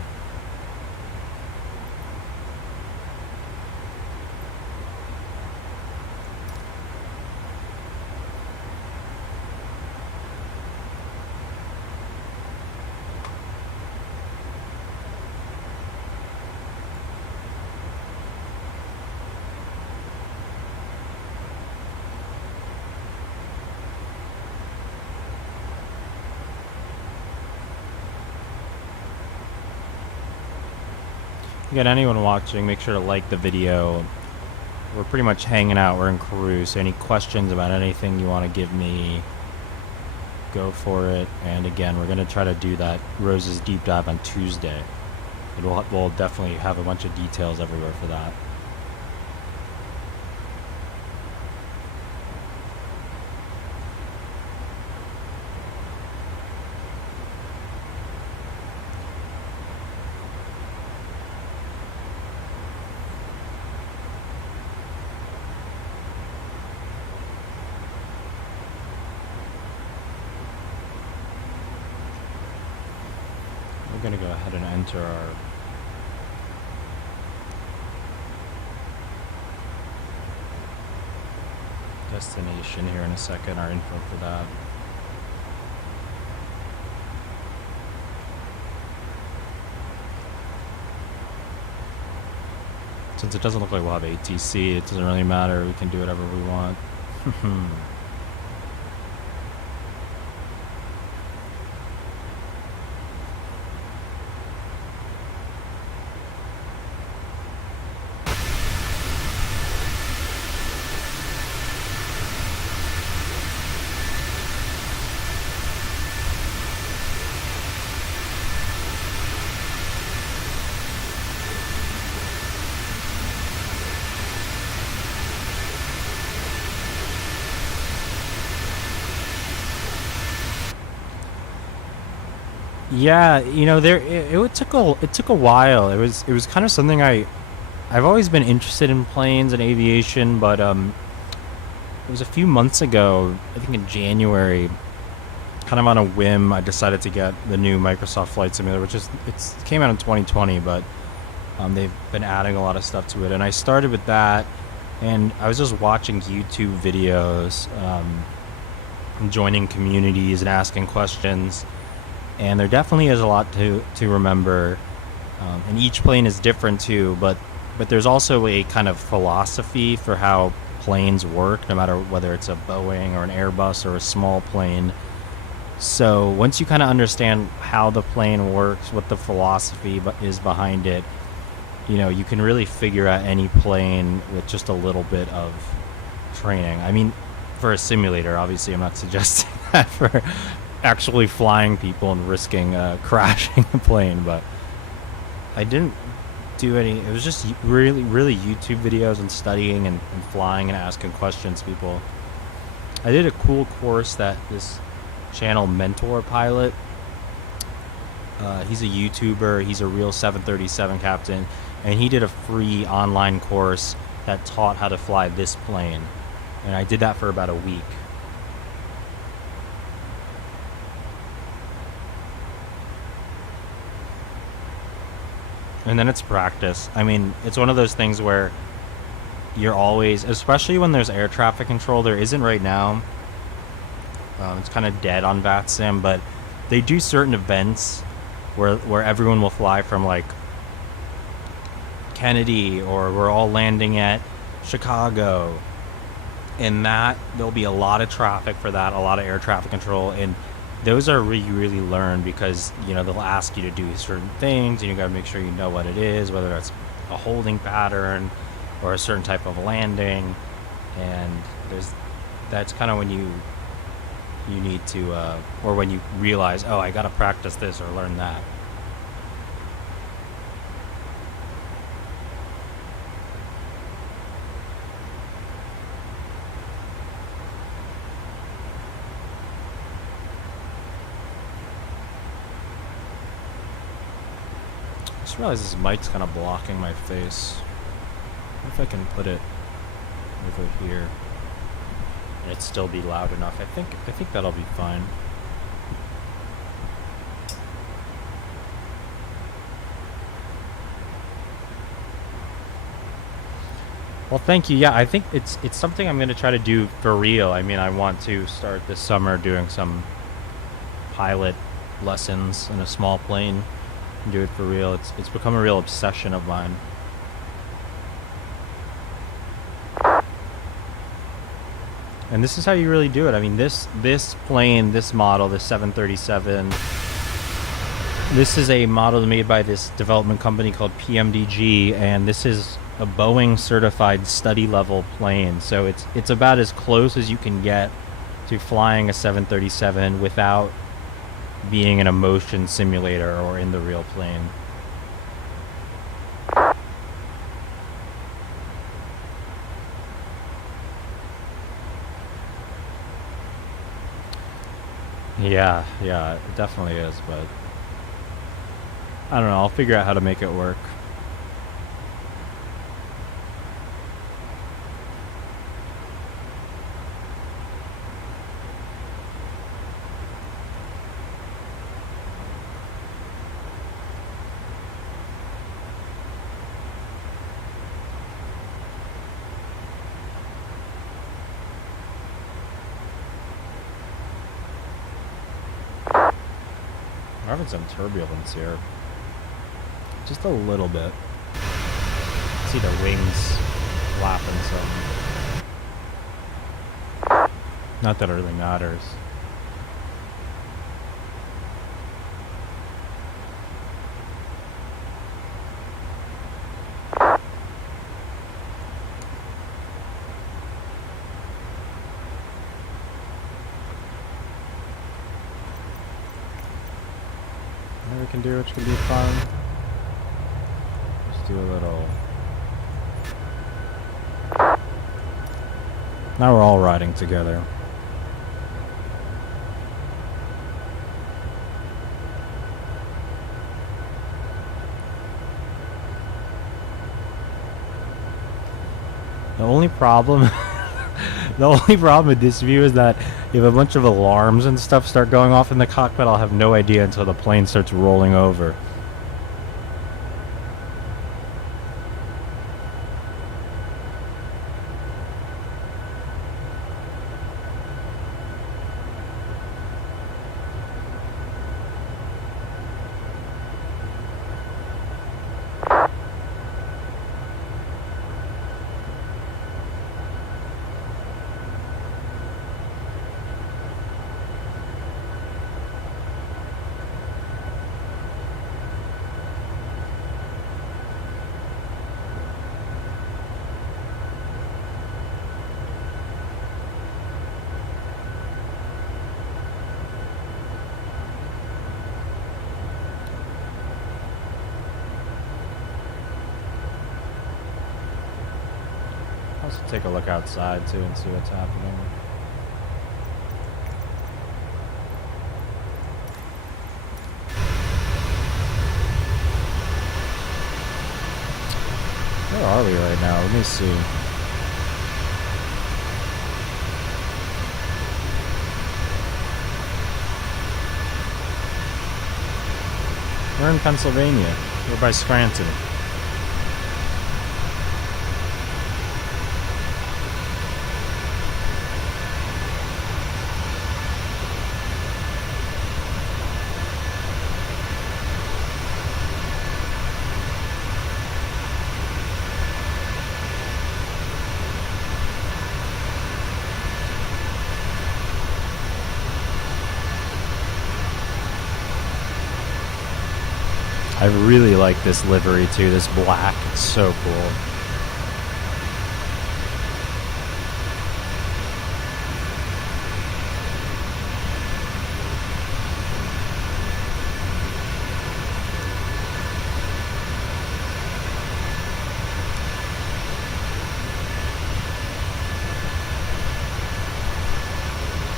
Again, anyone watching, make sure to like the video. We're pretty much hanging out. We're in Peru, so any questions about anything you want to give me, go for it. And again, we're going to try to do that Rose's deep dive on Tuesday. We'll definitely have a bunch of details everywhere for that. We're going to go ahead and enter our destination here in a second, our info for that. Since it doesn't look like we'll have ATC, it doesn't really matter. We can do whatever we want. Yeah, you know, it took a while. It was kind of something I've always been interested in planes and aviation, but it was a few months ago, I think in January, kind of on a whim, I decided to get the new Microsoft Flight Simulator, which it came out in 2020, but they've been adding a lot of stuff to it, and I started with that, and I was just watching YouTube videos. joining communities and asking questions. And there definitely is a lot to remember. And each plane is different too, but there's also a kind of philosophy for how planes work, no matter whether it's a Boeing or an Airbus or a small plane. So once you kind of understand how the plane works, what the philosophy is behind it, you know, you can really figure out any plane with just a little bit of training. I mean, for a simulator, obviously I'm not suggesting that for actually flying people and risking crashing a plane, but I didn't do any. It was just really YouTube videos and studying and flying and asking questions to people. I did a cool course that this channel Mentor Pilot, he's a YouTuber, he's a real 737 captain, and he did a free online course that taught how to fly this plane, and I did that for about a week. And then it's practice. I mean, it's one of those things where you're always, especially when there's air traffic control, there isn't right now. It's kind of dead on VATSIM, but they do certain events where everyone will fly from like Kennedy, or we're all landing at Chicago, and that there'll be a lot of traffic for that, a lot of air traffic control, and those are really learned because, you know, they'll ask you to do certain things and you got to make sure you know what it is, whether that's a holding pattern or a certain type of landing. And that's kind of when you need to or when you realize, oh, I got to practice this or learn that. I just realized this mic's kind of blocking my face. I wonder if I can put it over here and it'd still be loud enough. I think that'll be fine. Well, thank you. Yeah, I think it's something I'm going to try to do for real. I mean, I want to start this summer doing some pilot lessons in a small plane. Do it for real. It's become a real obsession of mine. And this is how you really do it. I mean, this plane, this model, this 737, this is a model made by this development company called PMDG, and this is a Boeing certified study level plane. So it's about as close as you can get to flying a 737 without being in a motion simulator or in the real plane. Yeah, it definitely is, but I don't know, I'll figure out how to make it work. We're having some turbulence here. Just a little bit. See the wings flapping some. Not that it really matters. We can do, which can be fun. Just do a little. Now we're all riding together. The only problem with this view is that if a bunch of alarms and stuff start going off in the cockpit, I'll have no idea until the plane starts rolling over. Also take a look outside too and see what's happening. Where are we right now? Let me see. We're in Pennsylvania. We're by Scranton. I really like this livery too, this black. It's so cool.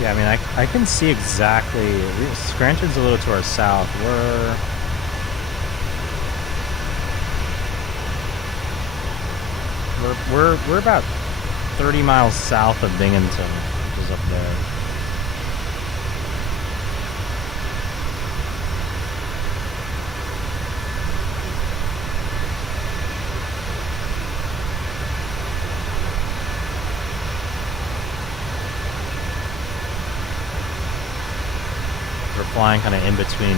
Yeah, I mean, I can see exactly. Scranton's a little to our south. We're about 30 miles south of Binghamton, which is up there. We're flying kind of in between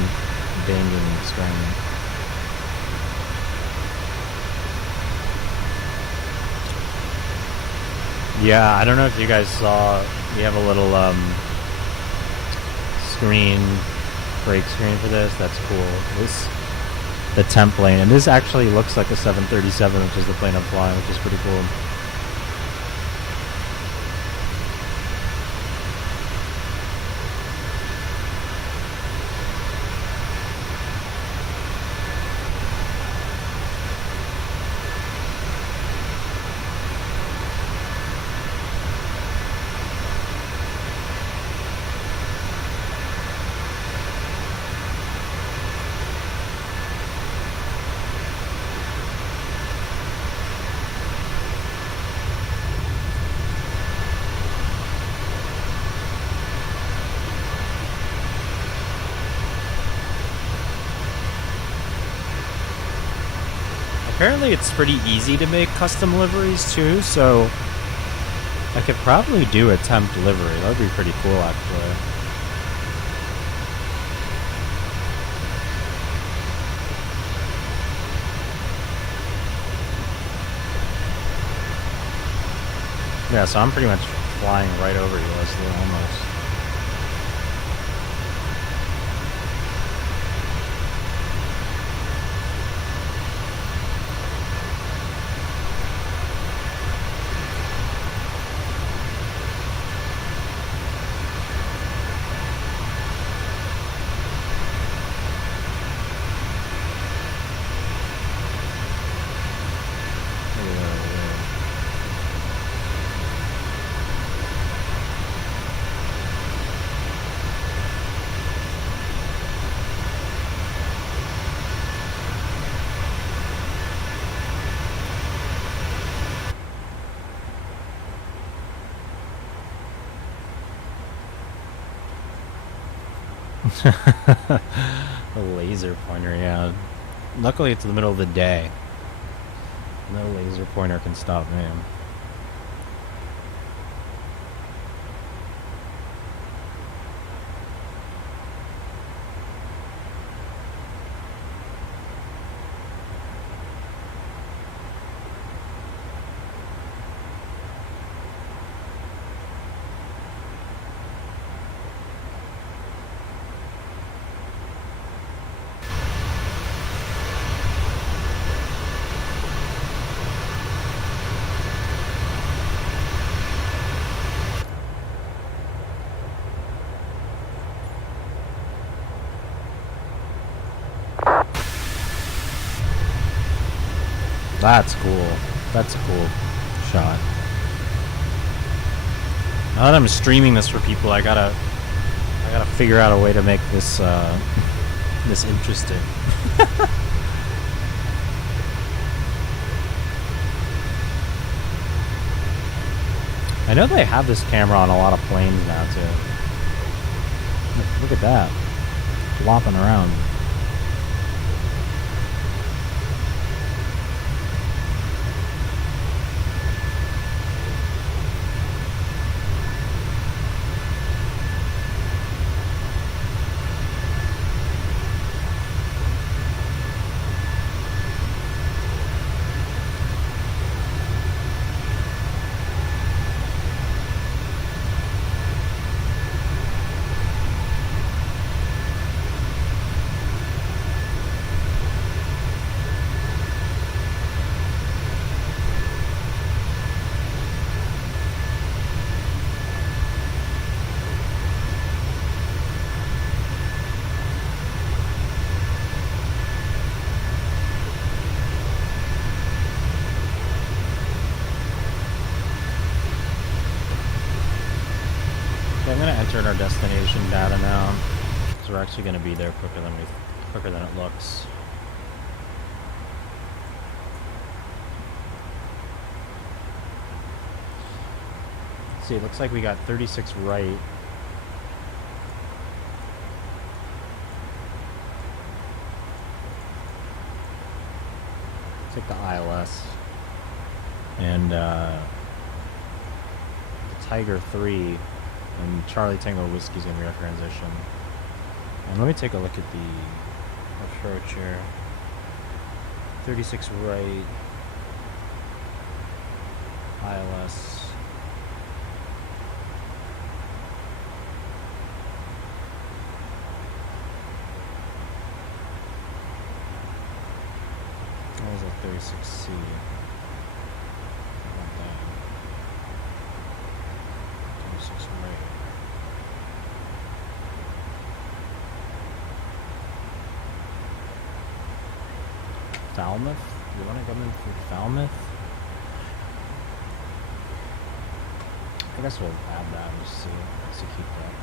Bing and Scranton. Yeah, I don't know if you guys saw, we have a little brake screen for this. That's cool. The temp plane, and this actually looks like a 737, which is the plane I'm flying, which is pretty cool. Apparently it's pretty easy to make custom liveries too, so I could probably do a temp livery. That would be pretty cool, actually. Yeah, so I'm pretty much flying right over you, Leslie, almost. A laser pointer, yeah. Luckily it's the middle of the day. No laser pointer can stop me. That's cool. That's a cool shot. Now that I'm streaming this for people, I gotta figure out a way to make this this interesting. I know they have this camera on a lot of planes now too. Look at that, flopping around. Our destination data now, so we're actually going to be there quicker than it looks. Let's see, it looks like we got 36 right. Take the ILS and the Tiger 3. And Charlie Tango Whiskey's gonna be our transition. And let me take a look at the approach here. 36 right. ILS. That was a 36C. Falmouth? You want to come in for Falmouth? I guess we'll add that and just see. Let's keep that.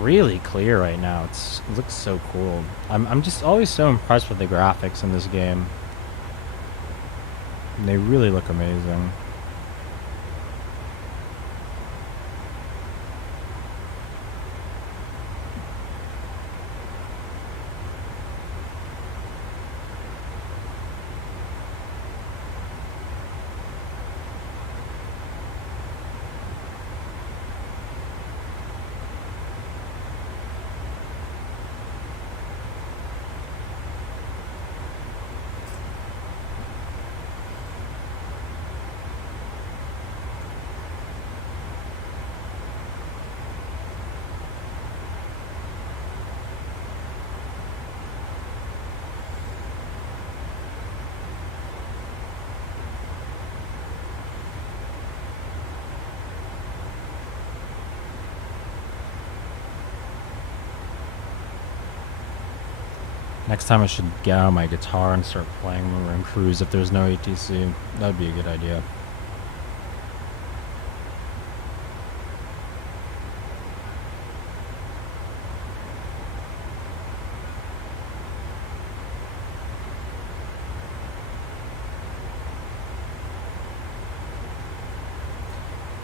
Really clear right now. It looks so cool. I'm just always so impressed with the graphics in this game. They really look amazing. Next time I should get out my guitar and start playing when we're in cruise if there's no ATC. That'd be a good idea.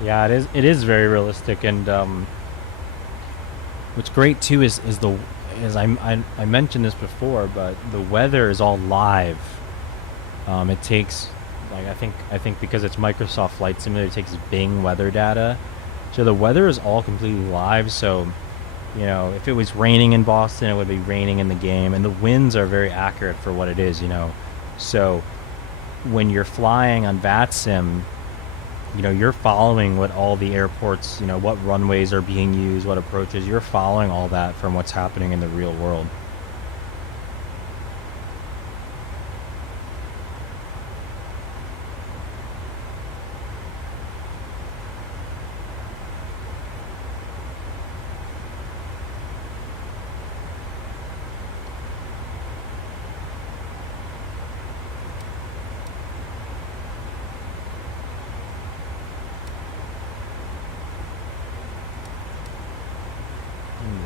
Yeah, it is very realistic, and what's great too is I mentioned this before, but the weather is all live. It takes, like, I think because it's Microsoft Flight Simulator, it takes Bing weather data, so the weather is all completely live. So, you know, if it was raining in Boston, it would be raining in the game, and the winds are very accurate for what it is. You know, so when you're flying on VATSIM, you know, you're following what all the airports, you know, what runways are being used, what approaches. You're following all that from what's happening in the real world.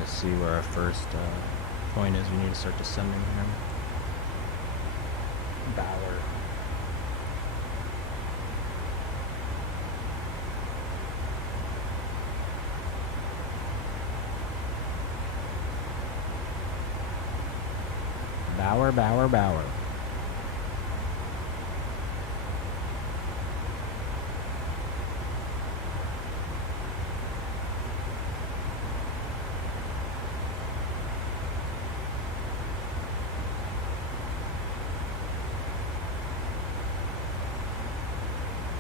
Let's see where our first point is. We need to start descending here. Ballard. Bower.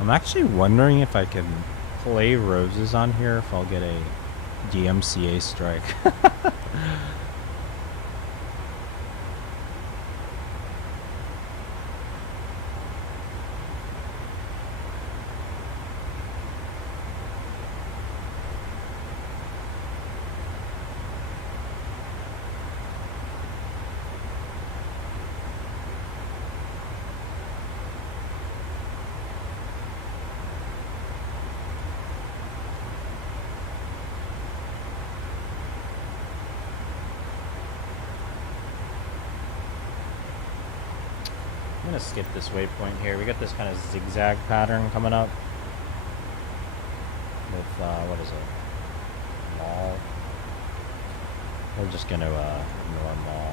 I'm actually wondering if I can play Roses on here, if I'll get a DMCA strike. I'm gonna skip this waypoint here. We got this kind of zigzag pattern coming up with what is it? Mall. We're just gonna ignore mall.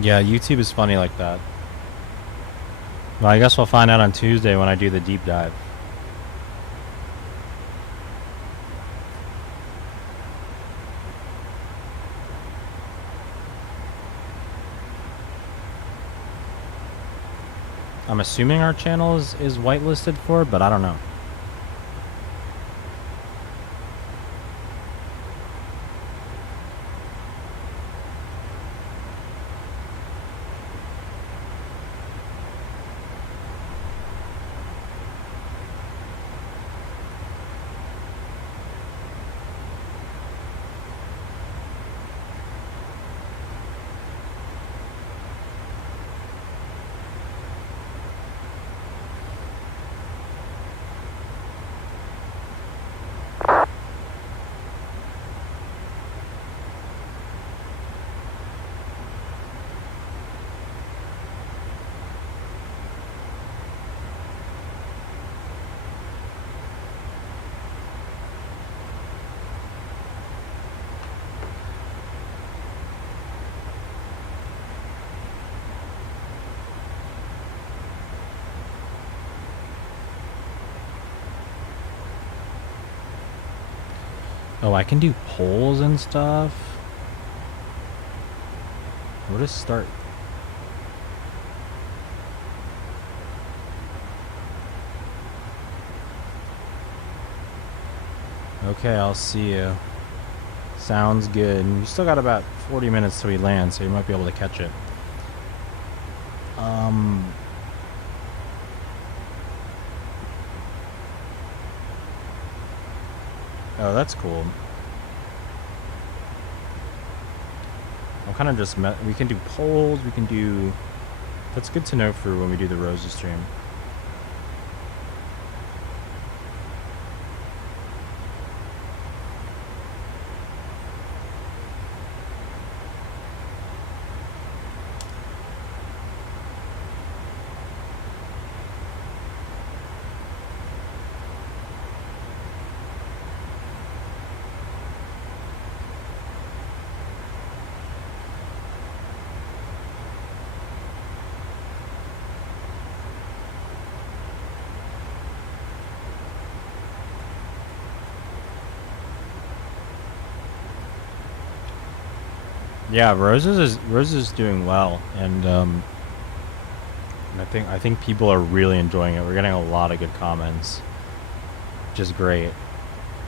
Yeah, YouTube is funny like that. Well, I guess we'll find out on Tuesday when I do the deep dive. I'm assuming our channel is whitelisted for it, but I don't know. Oh, I can do polls and stuff. Where to start? Okay, I'll see you. Sounds good. You still got about 40 minutes till we land, so you might be able to catch it. Oh, that's cool. I'm kind of just we can do polls, we can do... That's good to know for when we do the Roses stream. Yeah, Roses is doing well, and I think people are really enjoying it. We're getting a lot of good comments, which is great.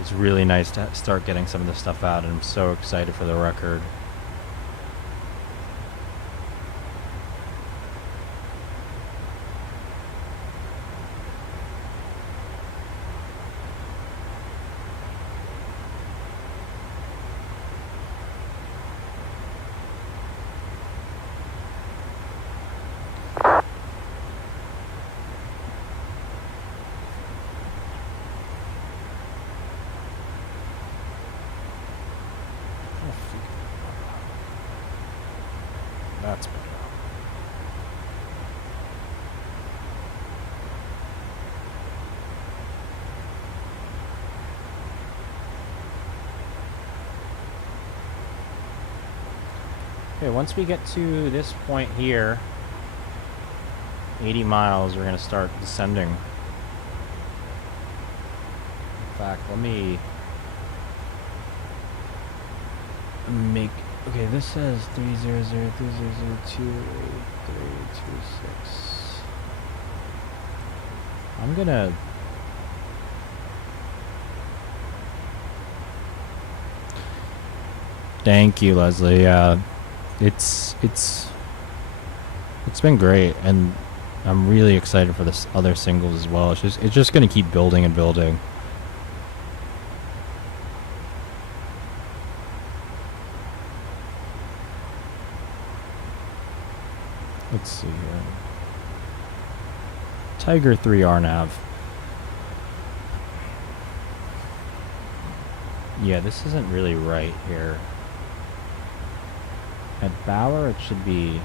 It's really nice to start getting some of this stuff out, and I'm so excited for the record. That's better. Okay, once we get to this point here, 80 miles, we're going to start descending. In fact, let me make... Okay, this says 300-300-28326. I'm gonna... Thank you, Leslie. Yeah, it's been great, and I'm really excited for this other singles as well. It's just gonna keep building and building. Let's see here. Tiger 3 RNAV. Yeah, this isn't really right here. At Bauer, it should be...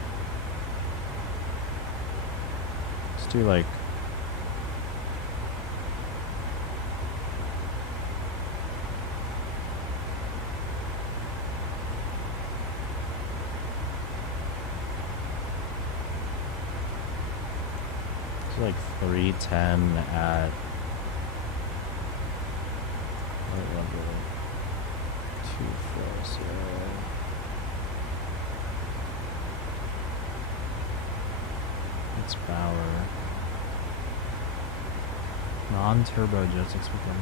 Let's do like... like 310 at 240. It's Bauer. Non-turbo jets expect them.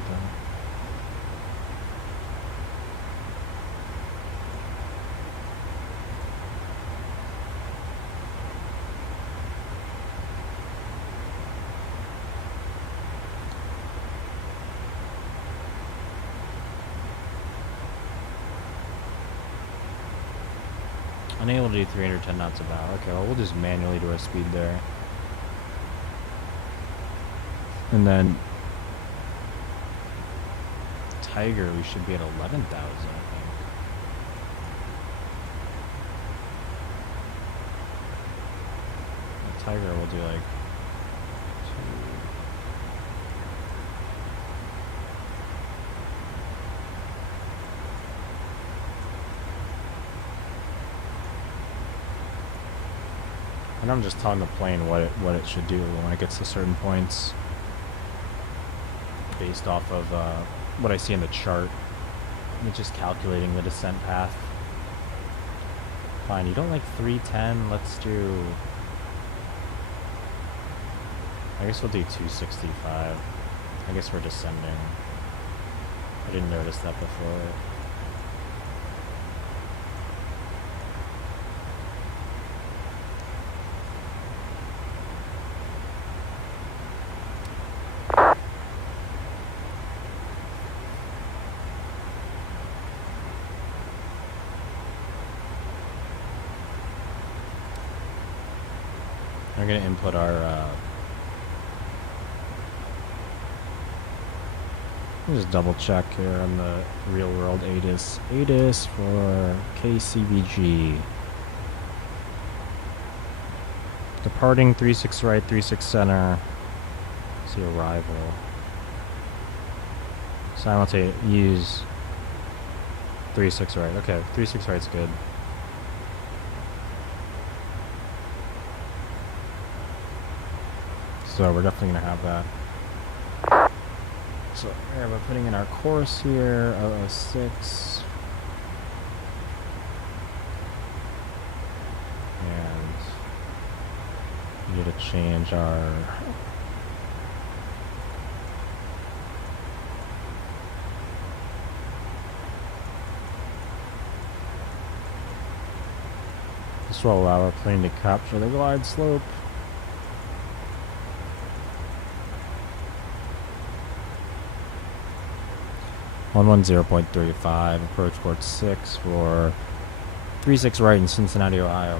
Unable to do 310 knots about. Okay, well, we'll just manually do our speed there. And then Tiger, we should be at 11,000, I think. The Tiger will do like 2. And I'm just telling the plane what it should do when it gets to certain points, based off of what I see in the chart. I'm just calculating the descent path. Fine, you don't like 310. Let's do... I guess we'll do 265. I guess we're descending. I didn't notice that before. I'm going to input our, let me just double check here on the real world ATIS. ATIS for KCVG. Departing 36 right, 36 center. See arrival. Simultaneous, use 36 right. Okay, 36 right's good. So we're definitely going to have that. So here we're putting in our course here, 006. change our this will allow our plane to capture the glide slope. On 10.35, approach port 6 for 36 right in Cincinnati, Ohio.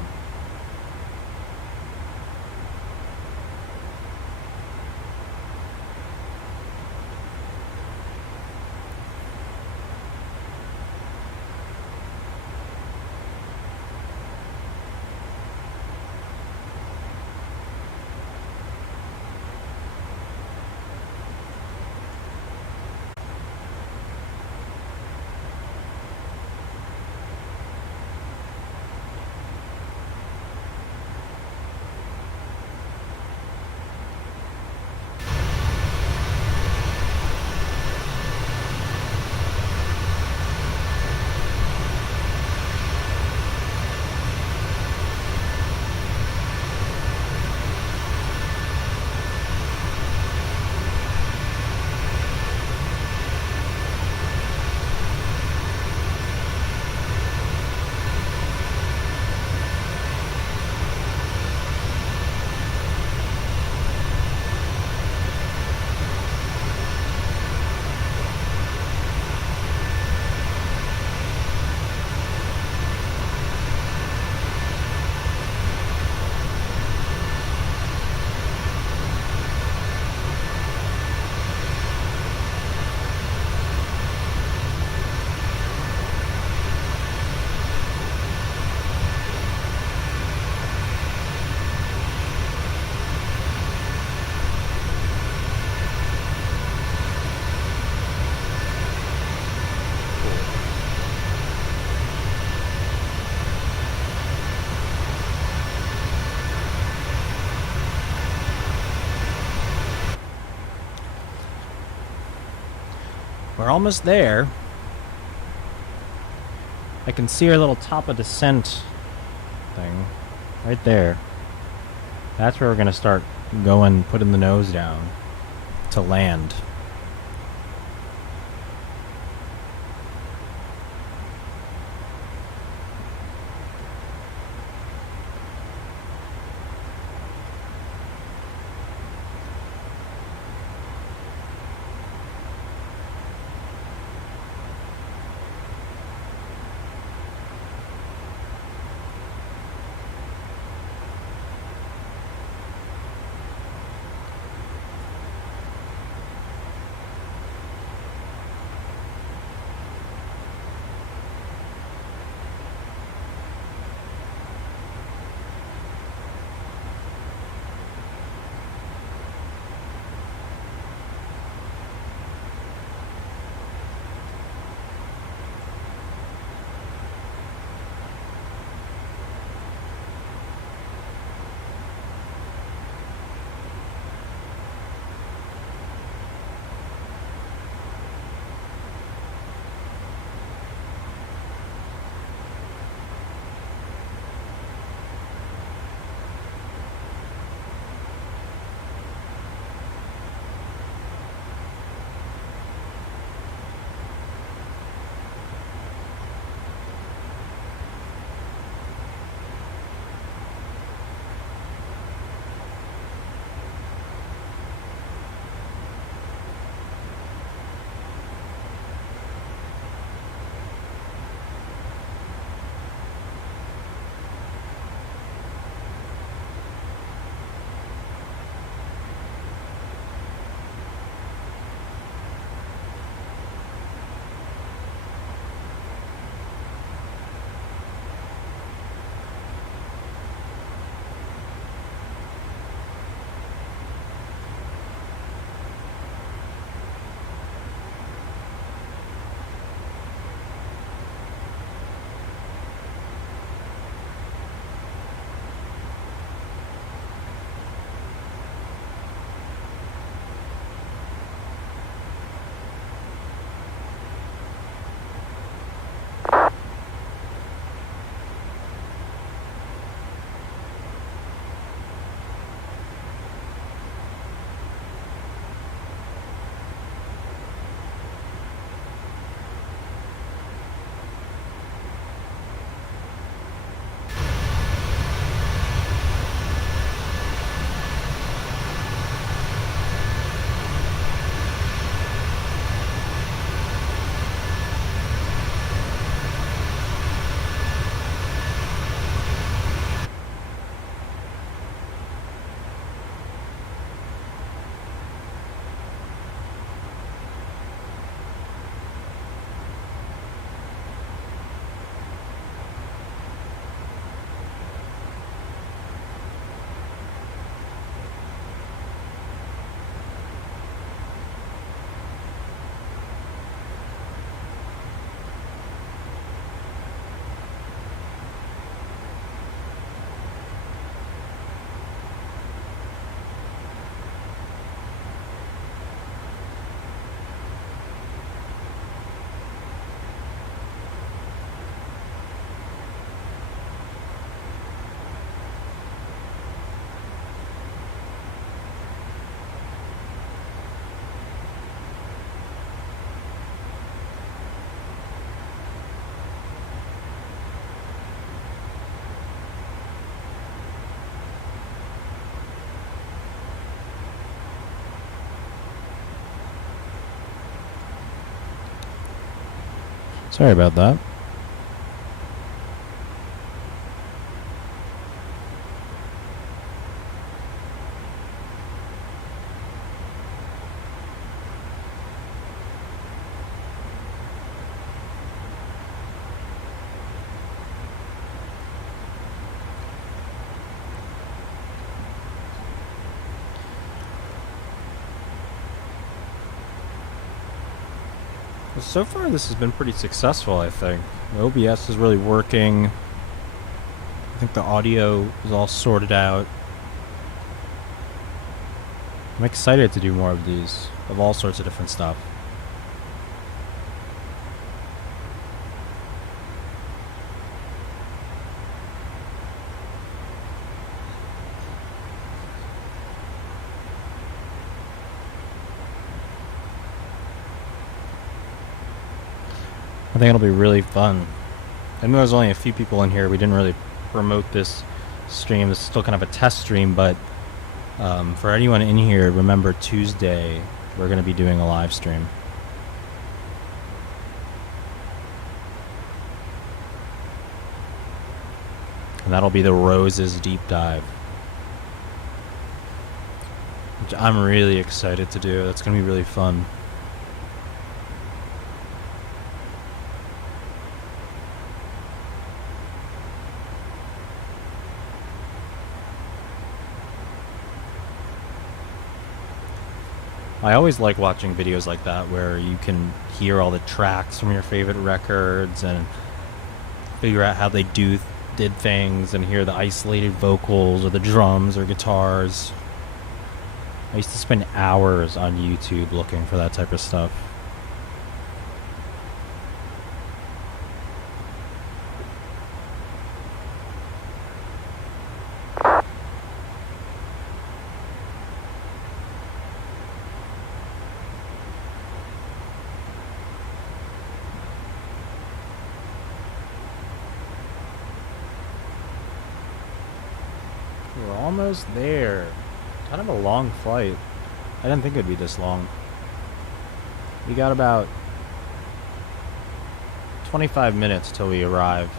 We're almost there. I can see our little top of descent thing right there. That's where we're gonna start going, putting the nose down to land. Sorry about that. So far, this has been pretty successful, I think. The OBS is really working. I think the audio is all sorted out. I'm excited to do more of these, of all sorts of different stuff. I think it'll be really fun. I know there's only a few people in here. We didn't really promote this stream. This is still kind of a test stream, but for anyone in here, remember Tuesday, we're going to be doing a live stream. And that'll be the Roses Deep Dive, which I'm really excited to do. That's going to be really fun. I always like watching videos like that where you can hear all the tracks from your favorite records and figure out how they did things and hear the isolated vocals or the drums or guitars. I used to spend hours on YouTube looking for that type of stuff. We're almost there. Kind of a long flight. I didn't think it'd be this long. We got about 25 minutes till we arrive.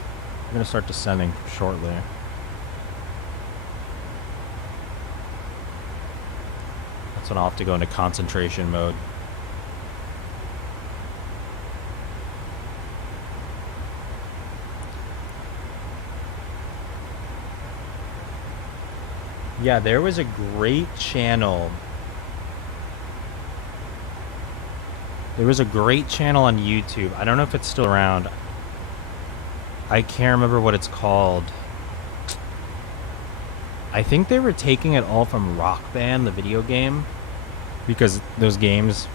We're going to start descending shortly. That's when I'll have to go into concentration mode. Yeah, there was a great channel. There was a great channel on YouTube. I don't know if it's still around. I can't remember what it's called. I think they were taking it all from Rock Band, the video game, because those games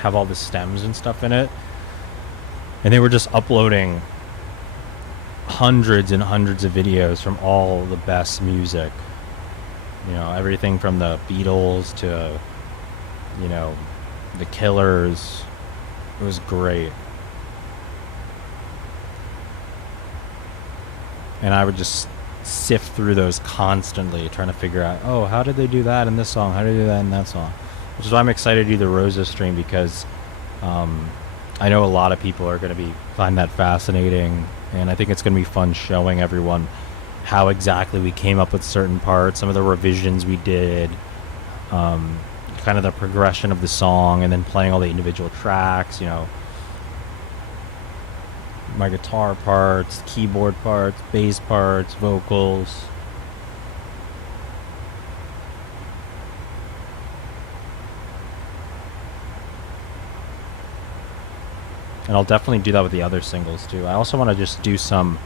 have all the stems and stuff in it. And they were just uploading hundreds and hundreds of videos from all the best music. You know, everything from the Beatles to, you know, the Killers. It was great. And I would just sift through those constantly, trying to figure out, oh, how did they do that in this song? How did they do that in that song? Which is why I'm excited to do the Roses stream, because I know a lot of people are going to find that fascinating, and I think it's going to be fun showing everyone how exactly we came up with certain parts, some of the revisions we did, kind of the progression of the song, and then playing all the individual tracks, you know, my guitar parts, keyboard parts, bass parts, vocals. And I'll definitely do that with the other singles too. I also want to just do some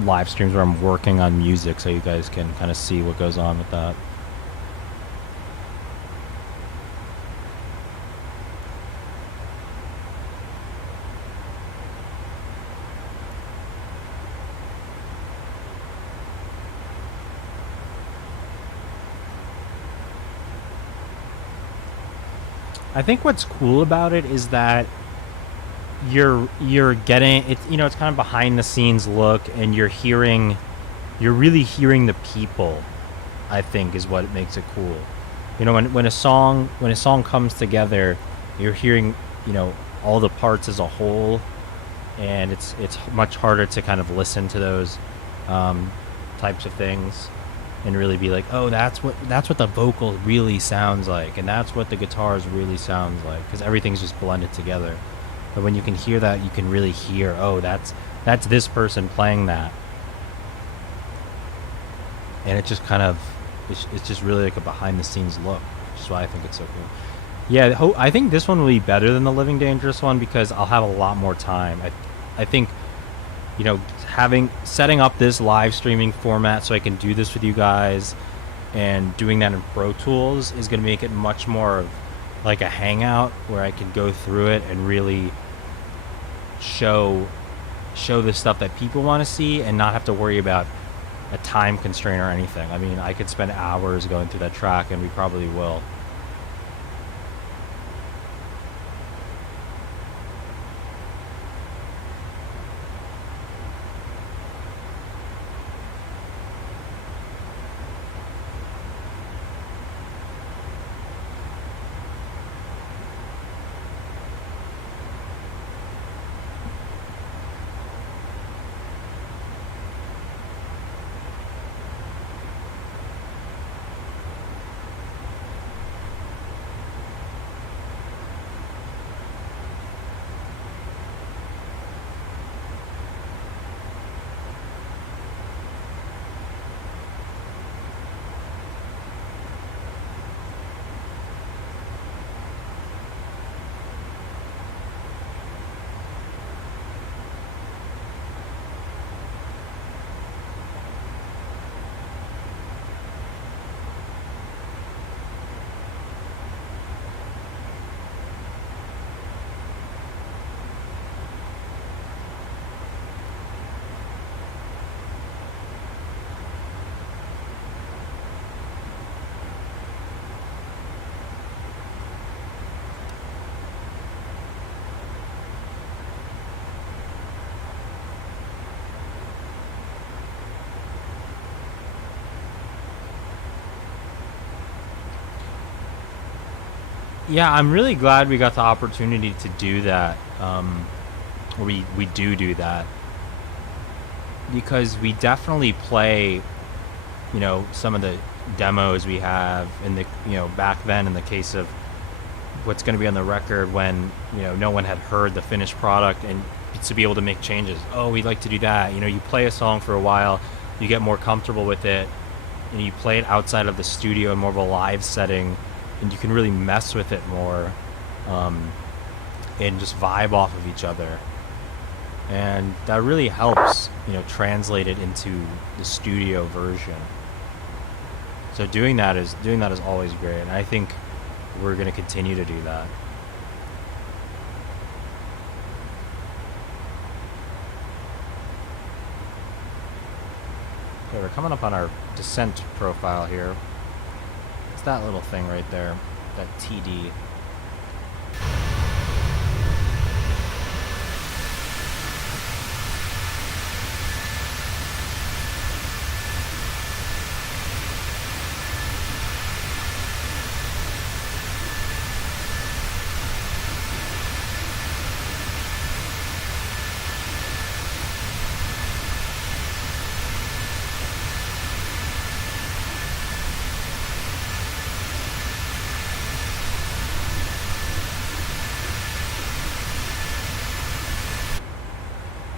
live streams where I'm working on music so you guys can kind of see what goes on with that. I think what's cool about it is that you're getting it, you know, it's kind of behind the scenes look, and you're really hearing the people, I think, is what makes it cool. You know, when a song comes together, you're hearing, you know, all the parts as a whole, and it's much harder to kind of listen to those types of things and really be like, oh, that's what the vocal really sounds like, and that's what the guitars really sounds like, because everything's just blended together. But when you can hear that, you can really hear, oh, that's this person playing that, and it just kind of it's just really like a behind the scenes look, which is why I think it's so cool. Yeah, I think this one will be better than the Living Dangerous one because I'll have a lot more time. I think, you know, setting up this live streaming format so I can do this with you guys and doing that in Pro Tools is going to make it much more of like a hangout where I can go through it and really show the stuff that people want to see and not have to worry about a time constraint or anything. I mean, I could spend hours going through that track, and we probably will. Yeah, I'm really glad we got the opportunity to do that. We do that because we definitely play, you know, some of the demos we have in the, you know, back then in the case of what's going to be on the record when, you know, no one had heard the finished product, and to be able to make changes. Oh, we'd like to do that. You know, you play a song for a while, you get more comfortable with it, and you play it outside of the studio in more of a live setting, and you can really mess with it more, and just vibe off of each other. And that really helps, you know, translate it into the studio version. So doing that is always great, and I think we're going to continue to do that. Okay, we're coming up on our descent profile here. It's that little thing right there, that TD.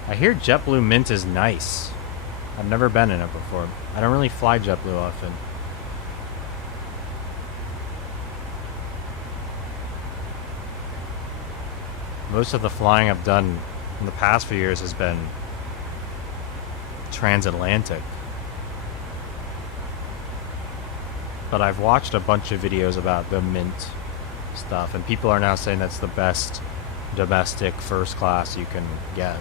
I hear JetBlue Mint is nice. I've never been in it before. I don't really fly JetBlue often. Most of the flying I've done in the past few years has been transatlantic. But I've watched a bunch of videos about the Mint stuff, and people are now saying that's the best domestic first class you can get.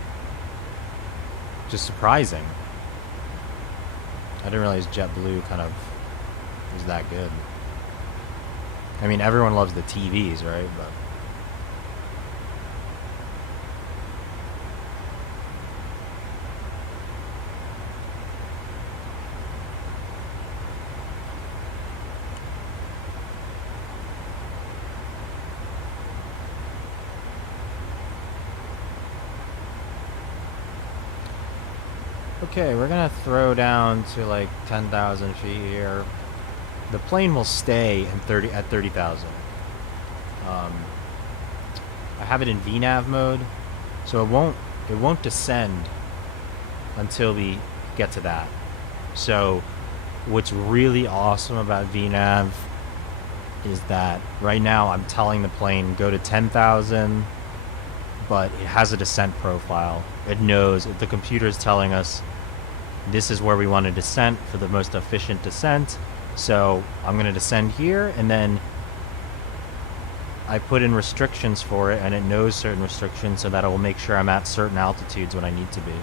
Just surprising. I didn't realize JetBlue kind of was that good. I mean, everyone loves the TVs, right? But Okay, we're gonna throw down to like 10,000 feet here. The plane will stay at 30,000. I have it in VNAV mode, so it won't descend until we get to that. So what's really awesome about VNAV is that right now I'm telling the plane go to 10,000, but it has a descent profile. It knows, the computer is telling us this is where we want to descent for the most efficient descent. So I'm going to descend here, and then I put in restrictions for it, and it knows certain restrictions so that it will make sure I'm at certain altitudes when I need to be.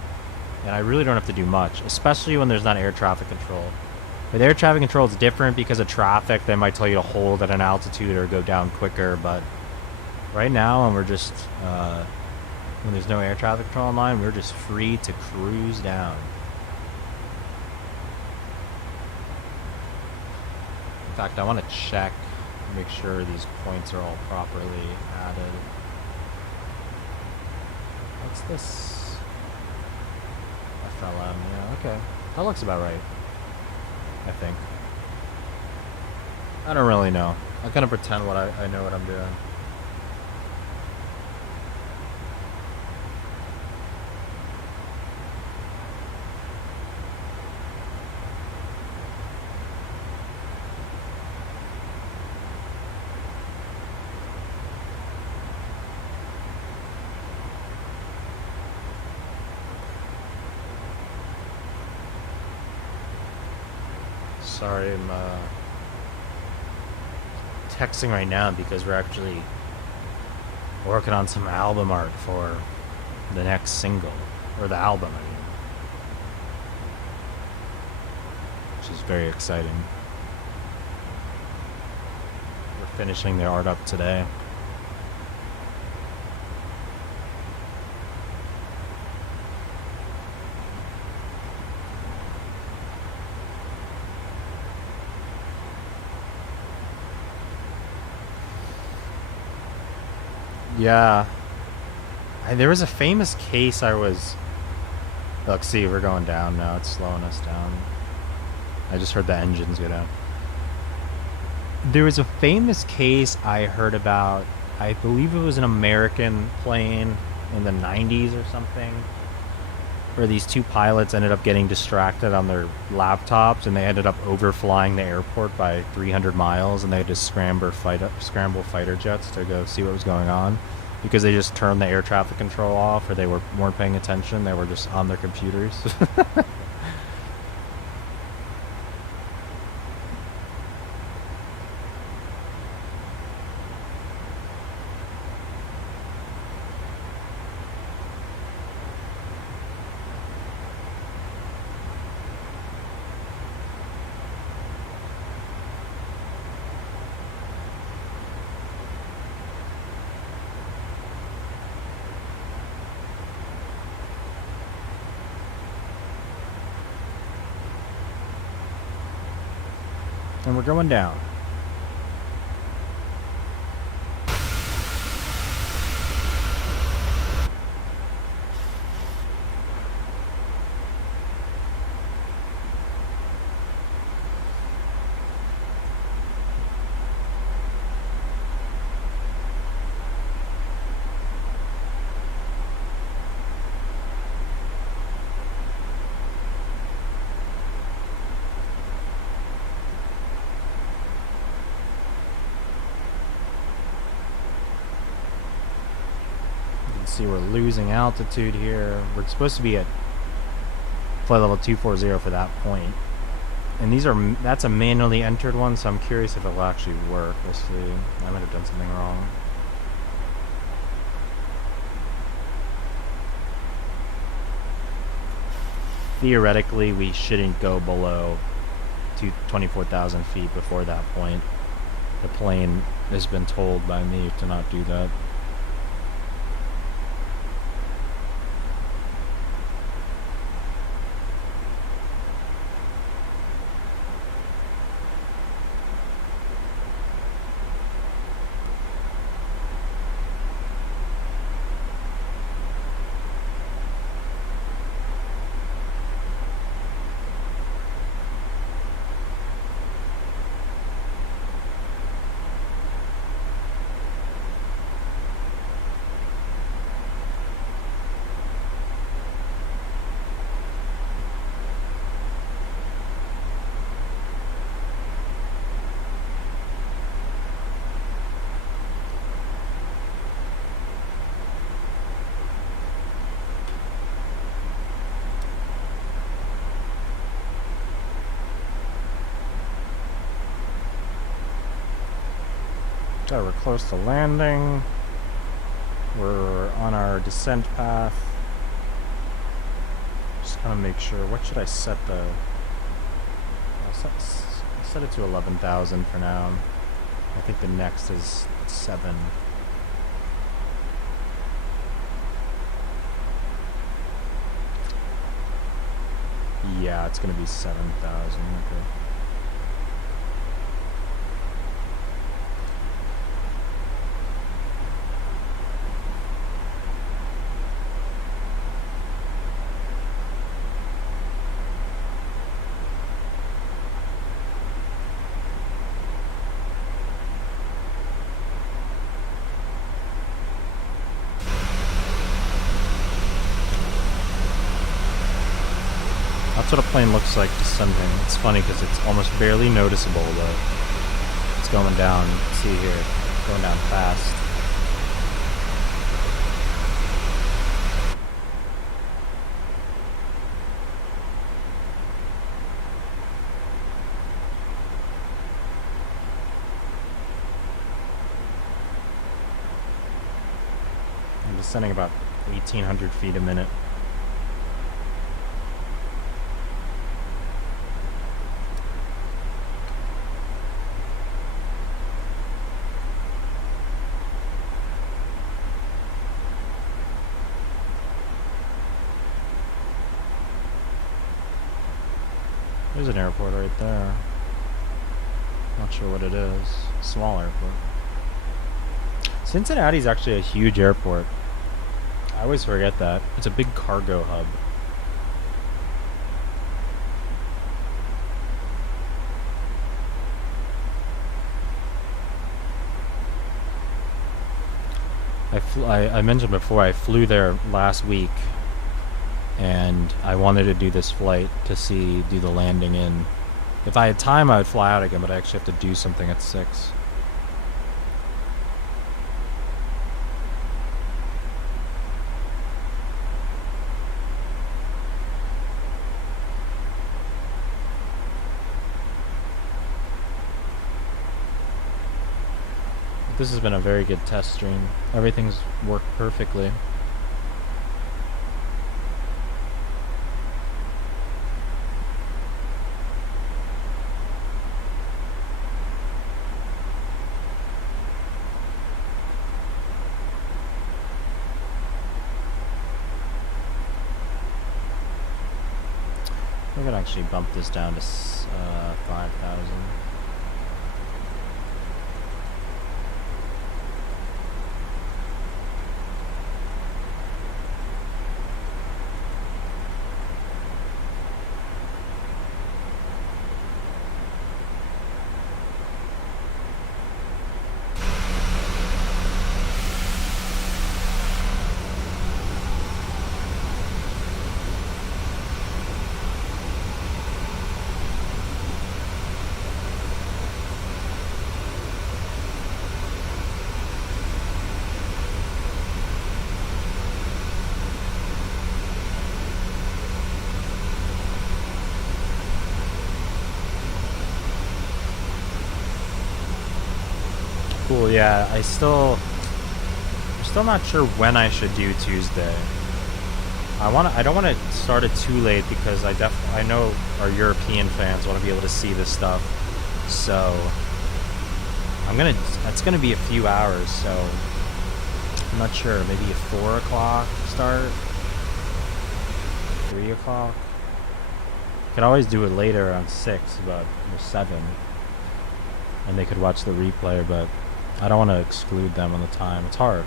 And I really don't have to do much, especially when there's not air traffic control. With air traffic control, it's different because of traffic. They might tell you to hold at an altitude or go down quicker, but right now, when we're just, when there's no air traffic control online, we're just free to cruise down. In fact, I want to check, make sure these points are all properly added. What's this? FLM, yeah, okay. That looks about right, I think. I don't really know. I'm gonna pretend I know what I'm doing. Sorry, I'm texting right now because we're actually working on some album art for the next single, or the album, I mean, which is very exciting. We're finishing the art up today. Yeah. There was a famous case I was... Look, see, we're going down now. It's slowing us down. I just heard the engines go down. There was a famous case I heard about. I believe it was an American plane in the 90s or something, where these two pilots ended up getting distracted on their laptops, and they ended up overflying the airport by 300 miles, and they had to scramble fighter jets to go see what was going on, because they just turned the air traffic control off, or they weren't paying attention. They were just on their computers. And we're going down. See, we're losing altitude here. We're supposed to be at flight level 240 for that point. And that's a manually entered one, so I'm curious if it will actually work. We'll see. I might have done something wrong. Theoretically, we shouldn't go below 24,000 feet before that point. The plane has been told by me to not do that. Okay, we're close to landing. We're on our descent path. Just kind of make sure. What should I set the... I'll set it to 11,000 for now. I think the next is 7. Yeah, it's going to be 7,000. Okay. That's what a plane looks like descending. It's funny because it's almost barely noticeable, but it's going down. You can see here, going down fast. I'm descending about 1,800 feet a minute. There's an airport right there. Not sure what it is. Small airport. Cincinnati's actually a huge airport. I always forget that. It's a big cargo hub. I mentioned before, I flew there last week, and I wanted to do this flight to do the landing in. If I had time, I would fly out again, but I actually have to do something at 6. This has been a very good test stream. Everything's worked perfectly. We're gonna actually bump this down to 5,000. Cool, yeah, I'm still not sure when I should do Tuesday. I don't want to start it too late because I know our European fans want to be able to see this stuff. So that's gonna be a few hours, so I'm not sure, maybe a 4 o'clock start? 3 o'clock? Could always do it later around 6, or 7. And they could watch the replay, but I don't want to exclude them on the time. It's hard.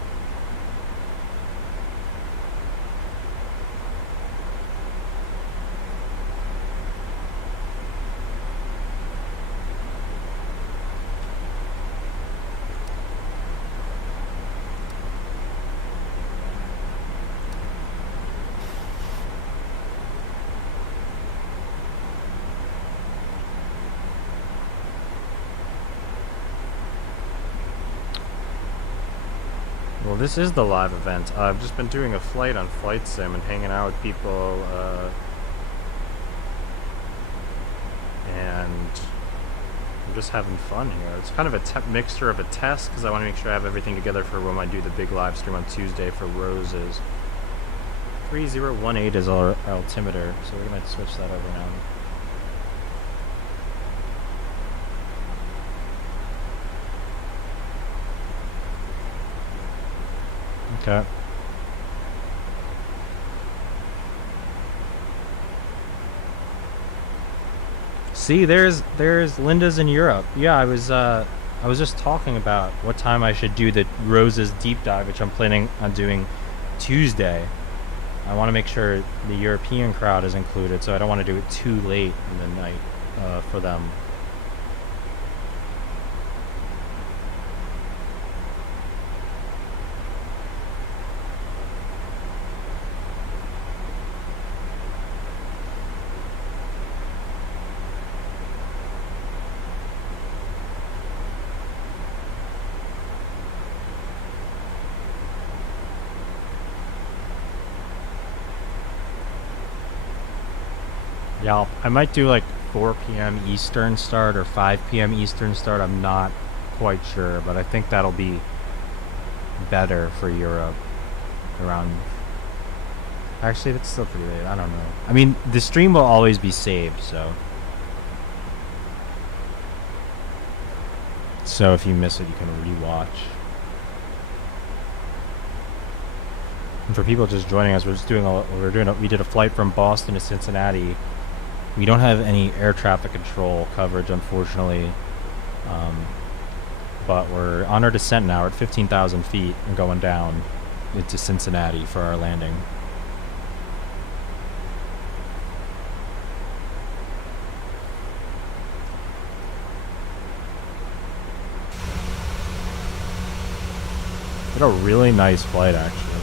Well, this is the live event. I've just been doing a flight on Flight Sim and hanging out with people, and I'm just having fun here. It's kind of a mixture of a test because I want to make sure I have everything together for when I do the big live stream on Tuesday for roses. 3018 is our altimeter, so we're going to switch that over now. Okay. See, there's Linda's in Europe. Yeah, I was just talking about what time I should do the roses deep dive, which I'm planning on doing Tuesday. I want to make sure the European crowd is included, so I don't want to do it too late in the night for them. Yeah, I might do like 4 p.m. Eastern start or 5 p.m. Eastern start. I'm not quite sure, but I think that'll be better for Europe. Around... Actually, that's still pretty late. I don't know. I mean, the stream will always be saved, so... So if you miss it, you can rewatch. And for people just joining us, we did a flight from Boston to Cincinnati. We don't have any air traffic control coverage, unfortunately, but we're on our descent now. We're at 15,000 feet and going down into Cincinnati for our landing. Did a really nice flight, actually.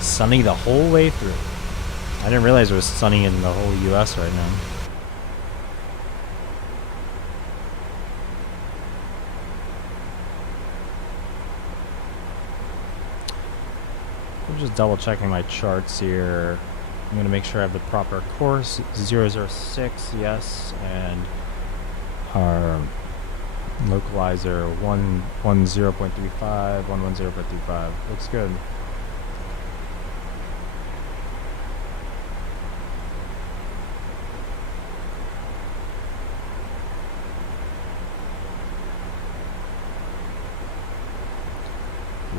Sunny the whole way through. I didn't realize it was sunny in the whole U.S. right now. I'm just double checking my charts here. I'm going to make sure I have the proper course. 006, yes, and our localizer 110.35, 110.35. Looks good.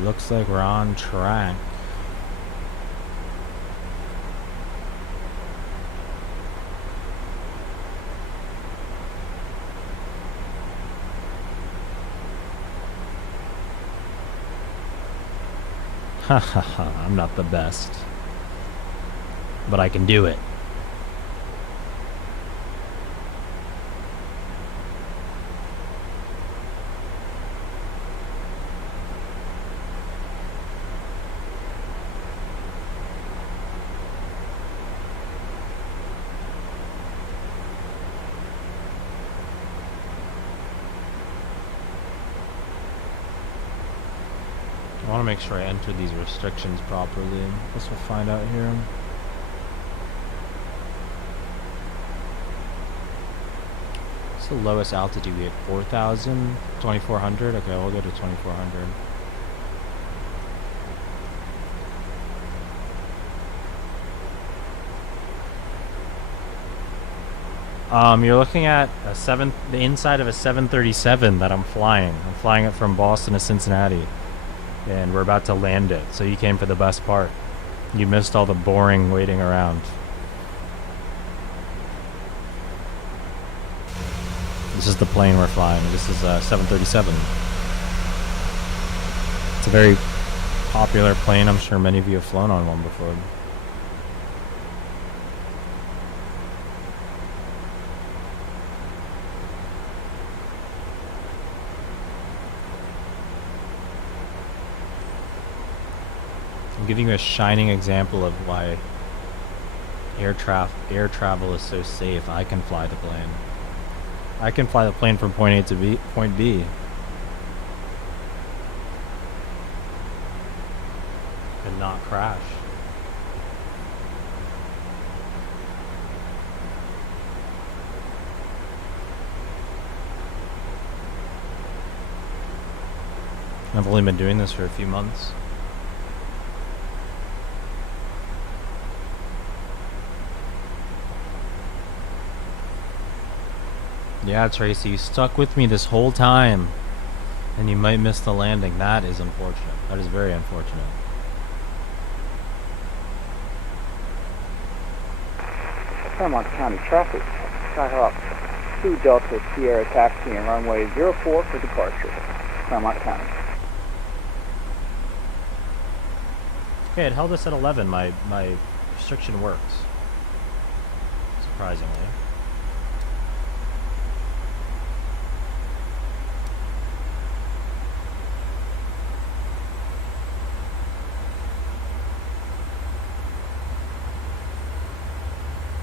Looks like we're on track. Ha ha ha, I'm not the best. But I can do it. I want to make sure I enter these restrictions properly. I guess we'll find out here. What's the lowest altitude we had? 4,000? 2,400? Okay, we'll go to 2,400. You're looking at the inside of a 737 that I'm flying. I'm flying it from Boston to Cincinnati. And we're about to land it, so you came for the best part. You missed all the boring waiting around. This is the plane we're flying. This is a 737. It's a very popular plane. I'm sure many of you have flown on one before. Giving you a shining example of why air travel is so safe. I can fly the plane. I can fly the plane from point A to point B. And not crash. I've only been doing this for a few months. Yeah, Tracy, you stuck with me this whole time, and you might miss the landing. That is unfortunate. That is very unfortunate. Claremont County traffic. Skyhawk 2 Delta Sierra taxi and runway 04 for departure. Claremont County. Okay, it held us at 11. My restriction works. Surprisingly.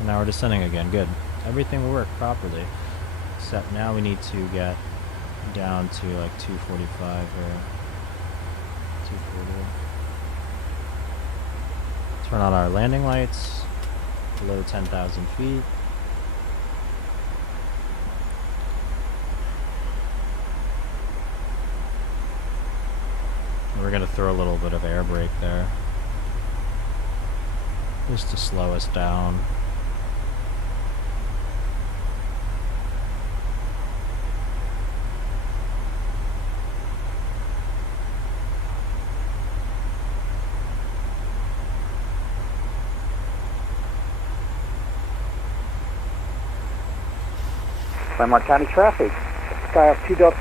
Now we're descending again. Good. Everything will work properly. Except now we need to get down to like 245 or 240. Turn on our landing lights. Below 10,000 feet. We're going to throw a little bit of air brake there, just to slow us down. Claremont County traffic. Skyhawk 2 Delta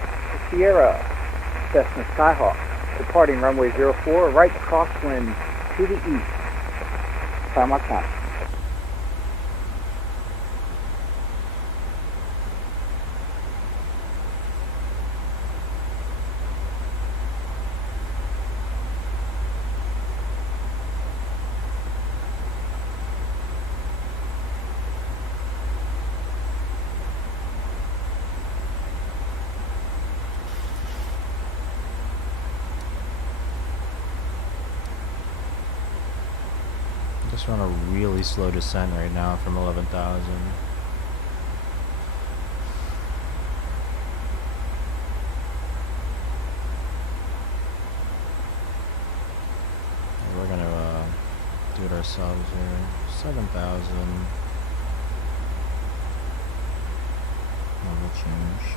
Sierra. Cessna Skyhawk. Departing runway 04, right crosswind to the east. Claremont County. Just on a really slow descent right now from 11,000. We're gonna do it ourselves here. 7,000. Level change.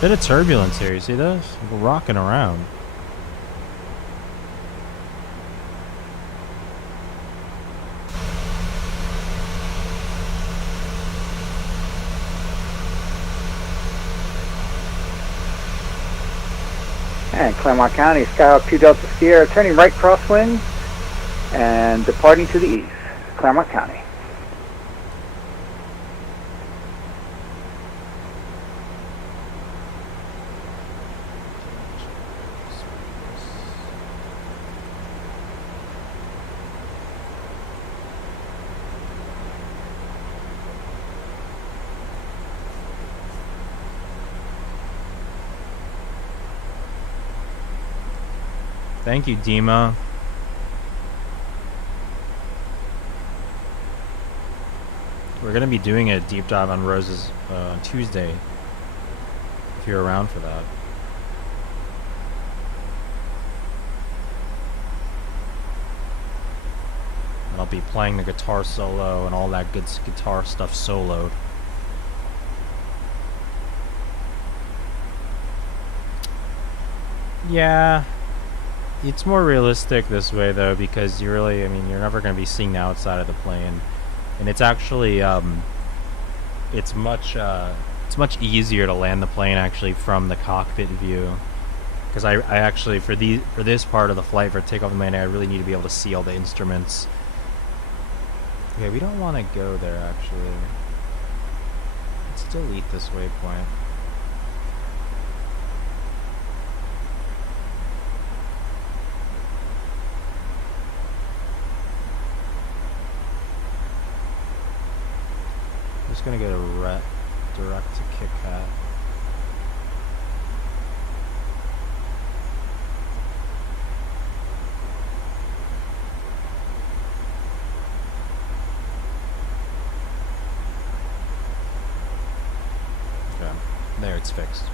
Bit of turbulence here, you see this? We're rocking around. And Claremont County, Skyhawk 2 Delta Sierra, turning right crosswind and departing to the east. Claremont County. Thank you, Dima. We're going to be doing a deep dive on Roses on Tuesday, if you're around for that. And I'll be playing the guitar solo and all that good guitar stuff soloed. Yeah. It's more realistic this way, though, because you really, I mean, you're never going to be seeing the outside of the plane. And it's actually, it's much easier to land the plane, actually, from the cockpit view. Because I actually, for this part of the flight, for takeoff and landing, I really need to be able to see all the instruments. Okay, we don't want to go there, actually. Let's delete this waypoint. just gonna get a direct to Kit Kat. Okay, there, it's fixed.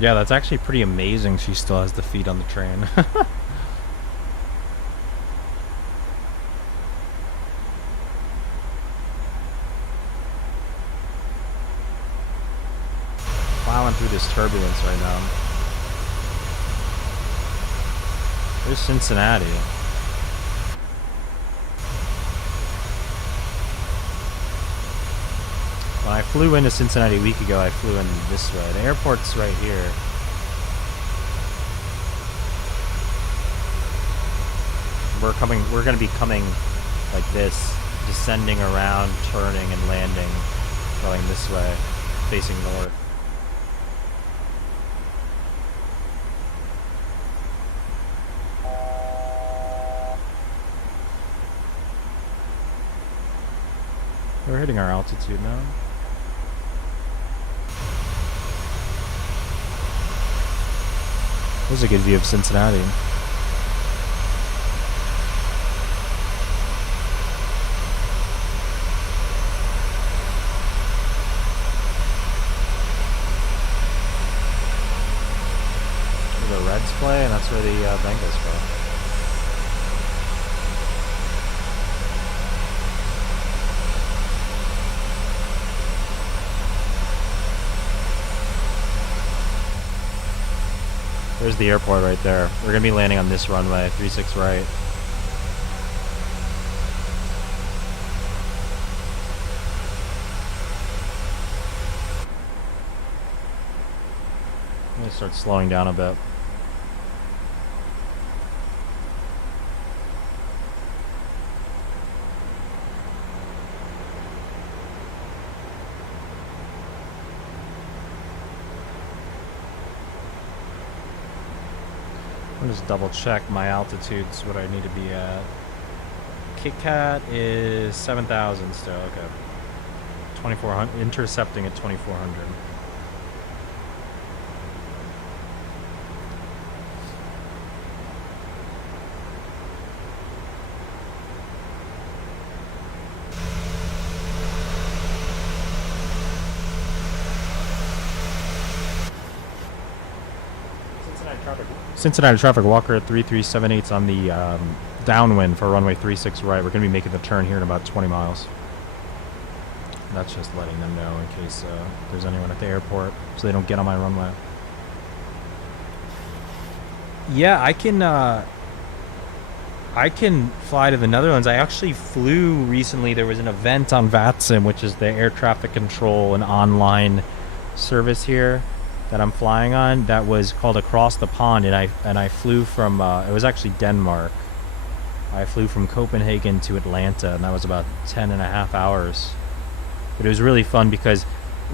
Yeah, that's actually pretty amazing. She still has the feet on the train. Plowing through this turbulence right now. There's Cincinnati. When I flew into Cincinnati a week ago, I flew in this way. The airport's right here. We're gonna be coming like this, descending around, turning and landing, going this way, facing north. We're hitting our altitude now. This is a good view of Cincinnati. Where the Reds play, and that's where the Bengals play. There's the airport right there. We're gonna be landing on this runway, 36 right. I'm gonna start slowing down a bit. I'll just double check my altitudes, what I need to be at. Kit Kat is 7,000 still, okay. 2,400, intercepting at 2,400. Cincinnati traffic, Walker at 3378 on the downwind for runway 36 right. We're going to be making the turn here in about 20 miles. That's just letting them know in case there's anyone at the airport so they don't get on my runway. Yeah, I can fly to the Netherlands. I actually flew recently. There was an event on VATSIM, which is the air traffic control and online service here that I'm flying on, that was called Across the Pond, and I flew from it was actually Denmark. I flew from Copenhagen to Atlanta, and that was about 10.5 hours. But it was really fun because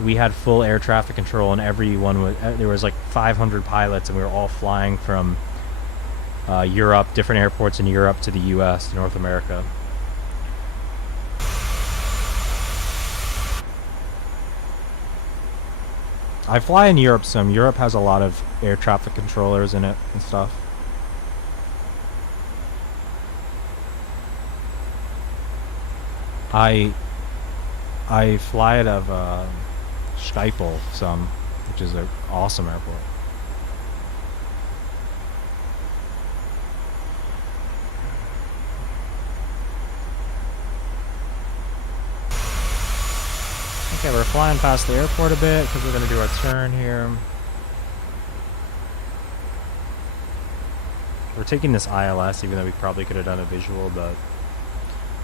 we had full air traffic control, and everyone was there was like 500 pilots, and we were all flying from Europe, different airports in Europe to the U.S. to North America. I fly in Europe some. Europe has a lot of air traffic controllers in it and stuff. I fly out of Schiphol some, which is an awesome airport. Okay, we're flying past the airport a bit because we're going to do our turn here. We're taking this ILS, even though we probably could have done a visual, but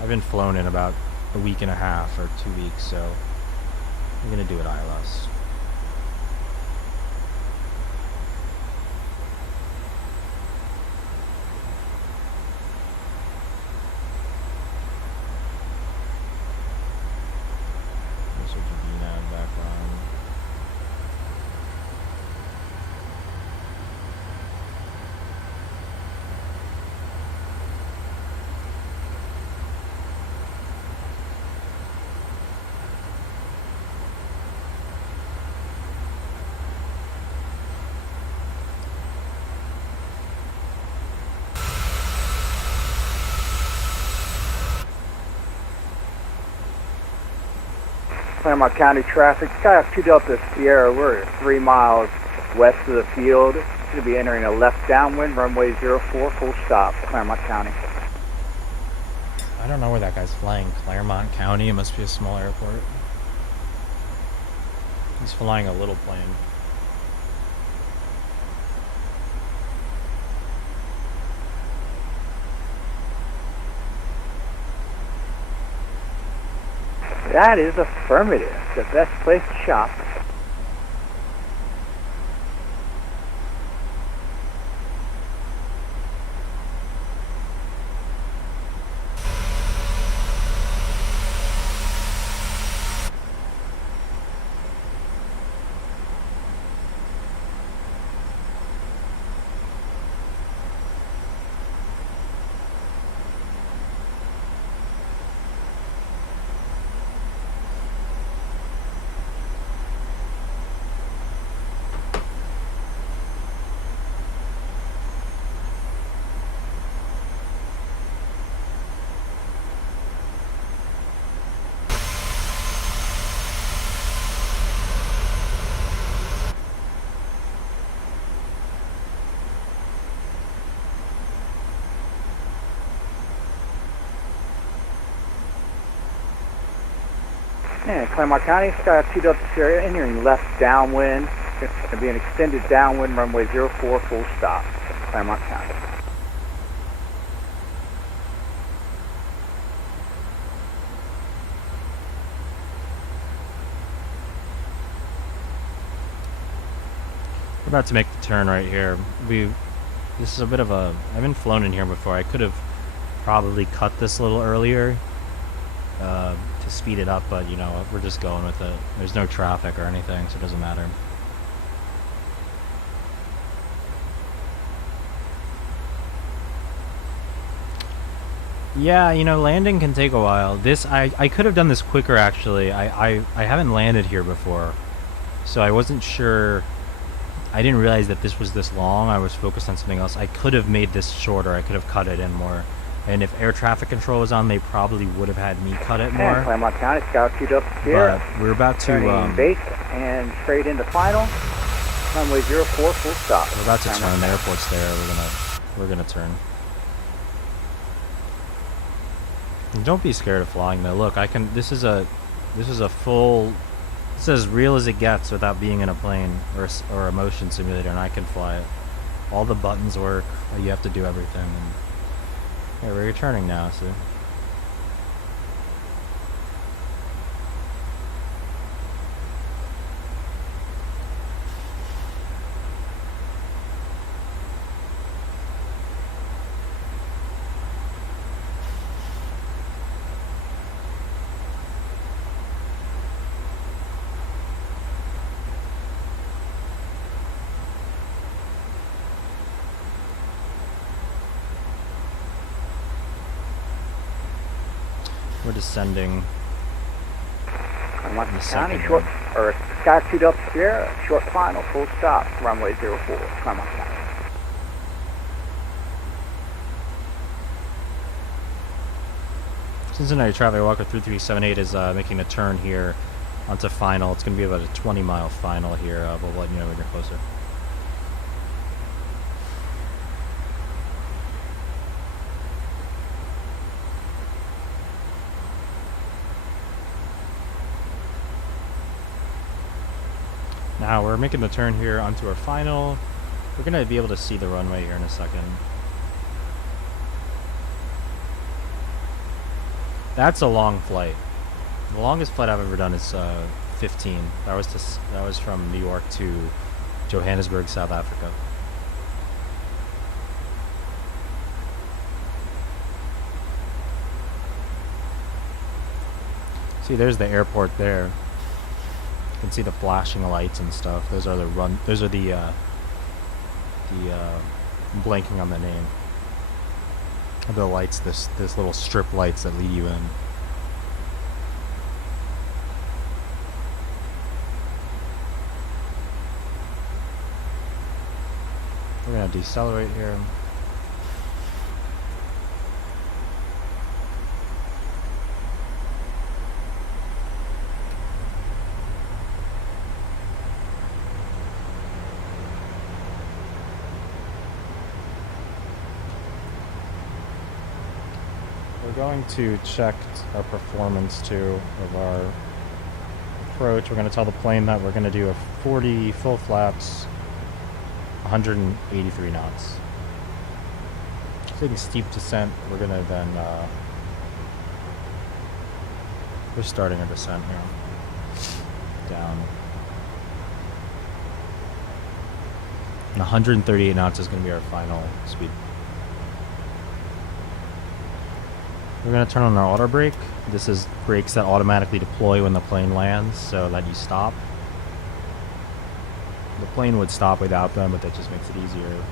I've been flown in about a week and a half or 2 weeks, so I'm going to do it ILS. Claremont County traffic, Skyhawk 2 Delta Sierra, we're 3 miles west of the field. Going to be entering a left downwind, runway 04, full stop, Claremont County. I don't know where that guy's flying. Claremont County, it must be a small airport. He's flying a little plane. That is affirmative. The best place to shop. And Claremont County, Skyhawk 2 Delta Sierra, entering left downwind. It's going to be an extended downwind, runway 04, full stop, Claremont County. We're about to make the turn right here. This is a bit of a... I haven't flown in here before. I could have probably cut this a little earlier to speed it up, but you know, we're just going with it. There's no traffic or anything, so it doesn't matter. Yeah, you know, landing can take a while. I could have done this quicker, actually. I haven't landed here before, so I wasn't sure. I didn't realize that this was this long. I was focused on something else. I could have made this shorter. I could have cut it in more. And if air traffic control was on, they probably would have had me cut it more. And Claremont County, Skyhawk 2 Delta Sierra. But we're about to... base and straight into final. Runway 04, full stop. We're about to turn. The airport's there. We're gonna turn. And don't be scared of flying though. Look, I can... This is a full... It's as real as it gets without being in a plane or a motion simulator, and I can fly it. All the buttons work. You have to do everything. And yeah, we're returning now, so... We're descending. Claremont County, short, or Skyhawk 2 Delta Sierra, short final, full stop, runway 04, Claremont County. Cincinnati traffic walker 3378 is making a turn here onto final. It's going to be about a 20-mile final here. We'll let you know when you're closer. Now we're making the turn here onto our final. We're going to be able to see the runway here in a second. That's a long flight. The longest flight I've ever done is 15. That was from New York to Johannesburg, South Africa. See, there's the airport there. You can see the flashing lights and stuff. Those are the blanking on the name. The lights, this little strip lights that lead you in. We're gonna decelerate here. we're going to check our performance too of our approach. We're going to tell the plane that we're going to do a 40 full flaps, 183 knots. Taking steep descent, we're going to then, we're starting our descent here. Down. And 138 knots is going to be our final speed. We're going to turn on our auto brake. This is brakes that automatically deploy when the plane lands so that you stop. The plane would stop without them, but that just makes it easier.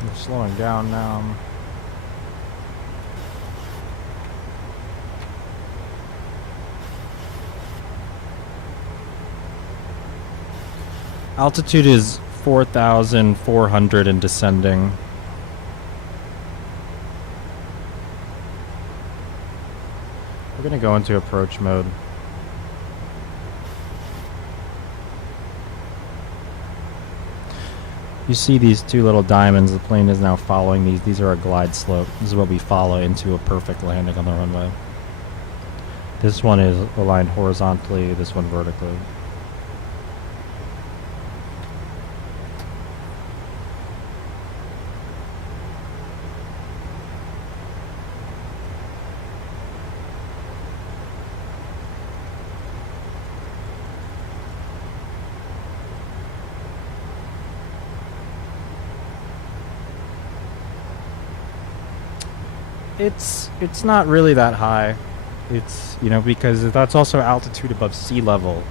We're slowing down now. Altitude is 4,400 and descending. We're going to go into approach mode. You see these two little diamonds. The plane is now following these. These are a glide slope. This is what we follow into a perfect landing on the runway. This one is aligned horizontally, this one vertically. It's not really that high. It's, you know, because that's also altitude above sea level.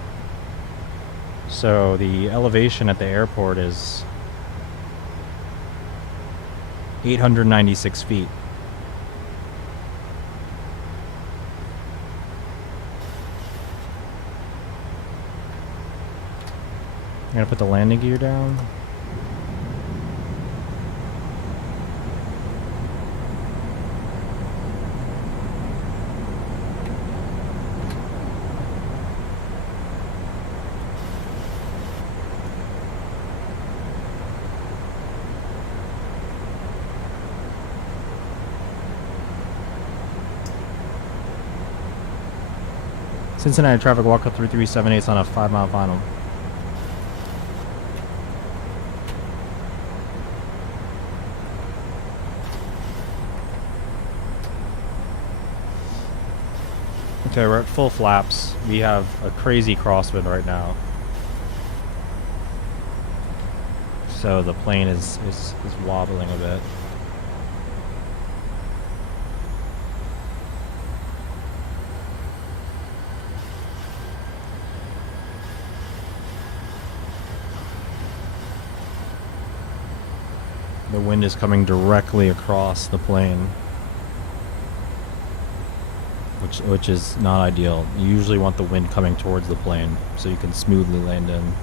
So the elevation at the airport is 896 feet. I'm gonna put the landing gear down. Cincinnati traffic, walk up 3378 on a 5-mile final. Okay, we're at full flaps. We have a crazy crosswind right now. So the plane is wobbling a bit. The wind is coming directly across the plane, which is not ideal. You usually want the wind coming towards the plane so you can smoothly land in.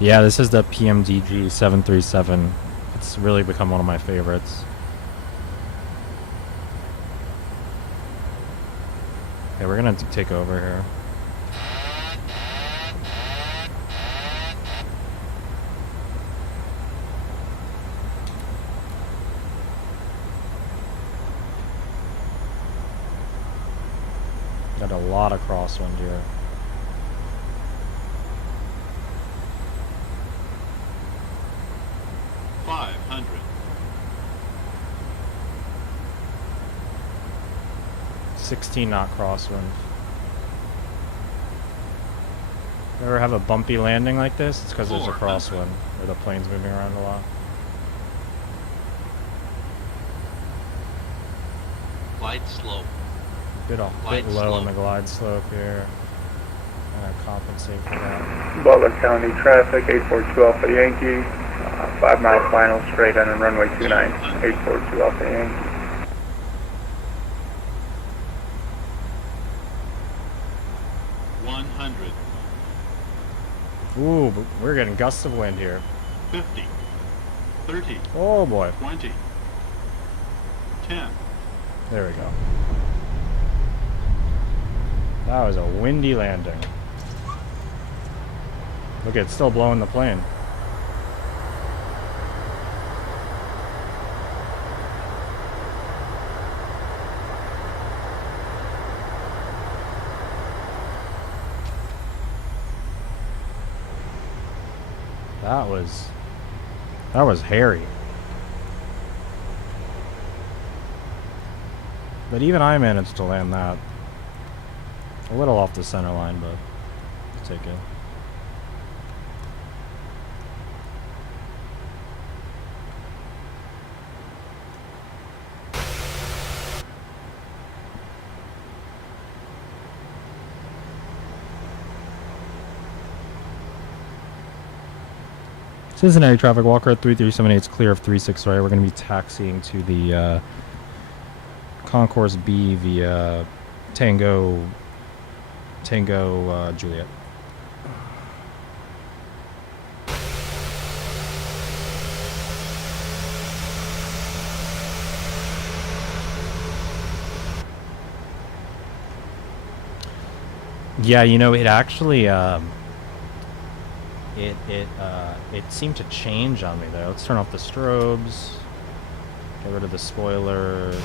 Yeah, this is the PMDG 737. It's really become one of my favorites. Okay, we're gonna take over here. Got a lot of crosswind here. $500. 16-knot crosswind. Ever have a bumpy landing like this? It's because there's a crosswind, or the plane's moving around a lot. Glide slope. Bit low slope. on the glide slope here. Compensate for that. Butler County traffic, 842 Alpha Yankee, 5 mile final straight on runway 29, 842 Alpha Yankee. Ooh, but we're getting gusts of wind here. 50, 30. Oh boy. 20, 10. There we go. That was a windy landing. Look, it's still blowing the plane. That was hairy. But even I managed to land that. A little off the center line, but I'll take it. Cincinnati traffic, Walker at 3378 is clear of 36 right. We're going to be taxiing to the Concourse B via Tango Juliet. Yeah, you know, it actually it seemed to change on me there. Let's turn off the strobes. Get rid of the spoilers.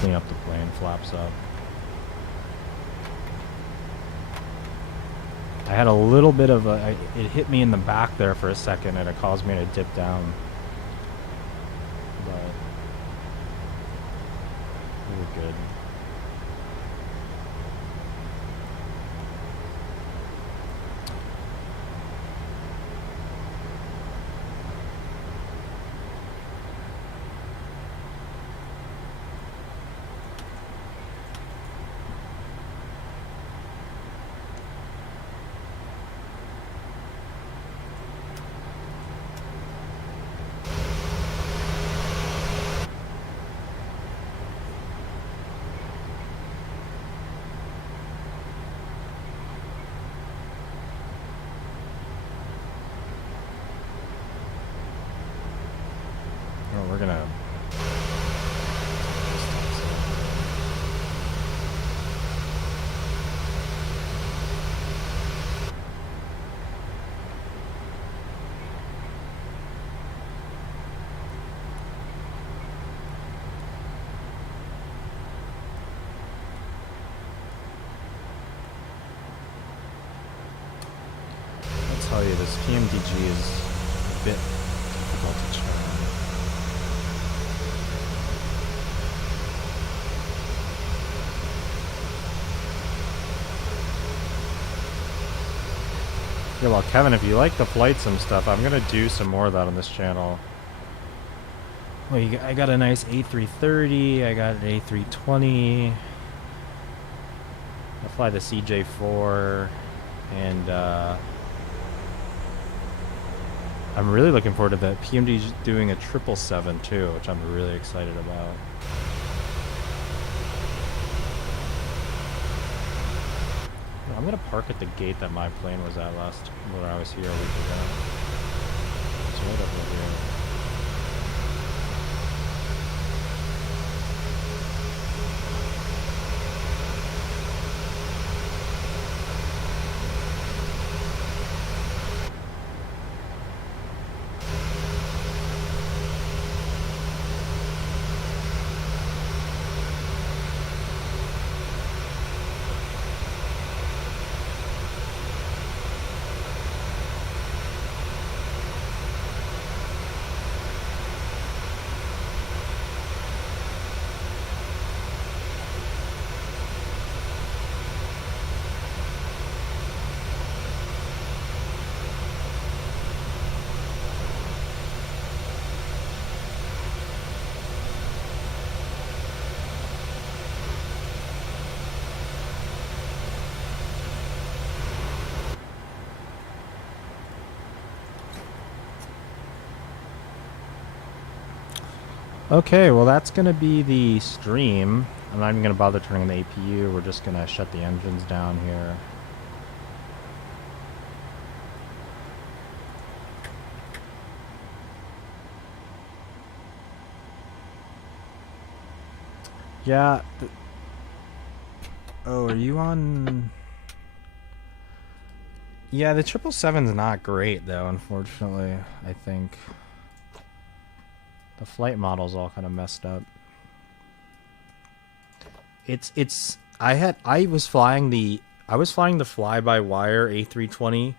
Clean up the plane, flaps up. I had a little bit of it hit me in the back there for a second and it caused me to dip down. But we were good. We're gonna I'll tell you, this PMDG is a bit difficult to turn. Yeah, well, Kevin, if you like the flight sim stuff, I'm gonna do some more of that on this channel. Well, I got a nice A330, I got an A320. I fly the CJ4, and I'm really looking forward to that. PMD's doing a 777 too, which I'm really excited about. I'm gonna park at the gate that my plane was at when I was here a week ago. It's right over here. Okay, well that's gonna be the stream. I'm not even gonna bother turning on the APU. We're just gonna shut the engines down here. Yeah. Oh, are you on? Yeah, the 777's not great though, unfortunately. I think the flight model's all kind of messed up. I was flying the fly-by-wire A320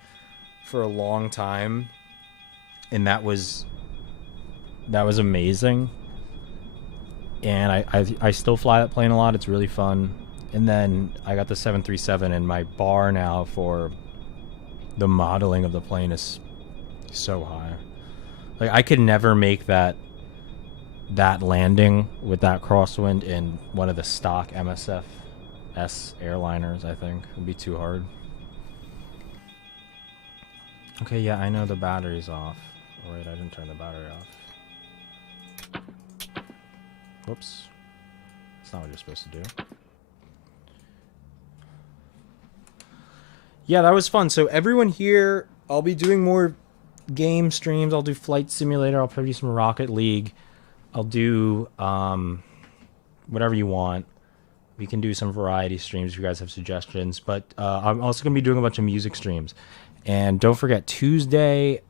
for a long time, and that was amazing. And I still fly that plane a lot. It's really fun. And then I got the 737, and my bar now for the modeling of the plane is so high. Like, I could never make that landing with that crosswind in one of the stock MSF S airliners. I think it would be too hard. Okay, yeah, I know the battery's off. All right, I didn't turn the battery off. Whoops. That's not what you're supposed to do. Yeah, that was fun. So everyone here, I'll be doing more game streams. I'll do Flight Simulator. I'll probably do some Rocket League. I'll do whatever you want. We can do some variety streams if you guys have suggestions. But I'm also going to be doing a bunch of music streams. And don't forget, Tuesday,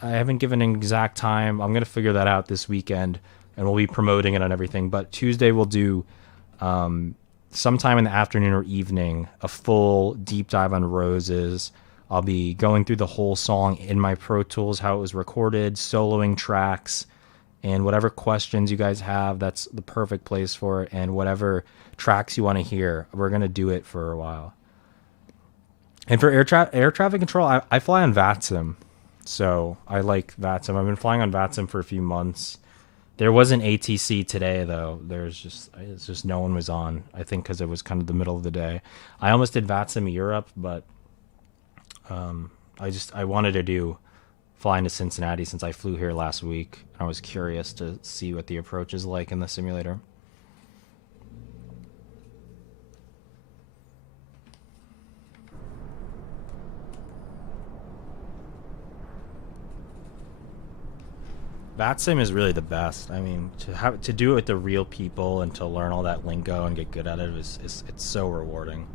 I haven't given an exact time. I'm going to figure that out this weekend. And we'll be promoting it on everything. But Tuesday we'll do sometime in the afternoon or evening a full deep dive on Roses. I'll be going through the whole song in my Pro Tools, how it was recorded, soloing tracks, and whatever questions you guys have, that's the perfect place for it. And whatever tracks you want to hear, we're going to do it for a while. And for air traffic control, I fly on VATSIM. So I like VATSIM. I've been flying on VATSIM for a few months. There was an ATC today, though. It's just no one was on. I think because it was kind of the middle of the day. I almost did VATSIM Europe, but I wanted to do flying to Cincinnati since I flew here last week. I was curious to see what the approach is like in the simulator. VATSIM is really the best. I mean, to do it with the real people and to learn all that lingo and get good at it it's so rewarding.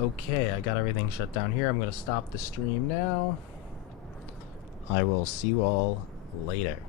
Okay, I got everything shut down here. I'm going to stop the stream now. I will see you all later.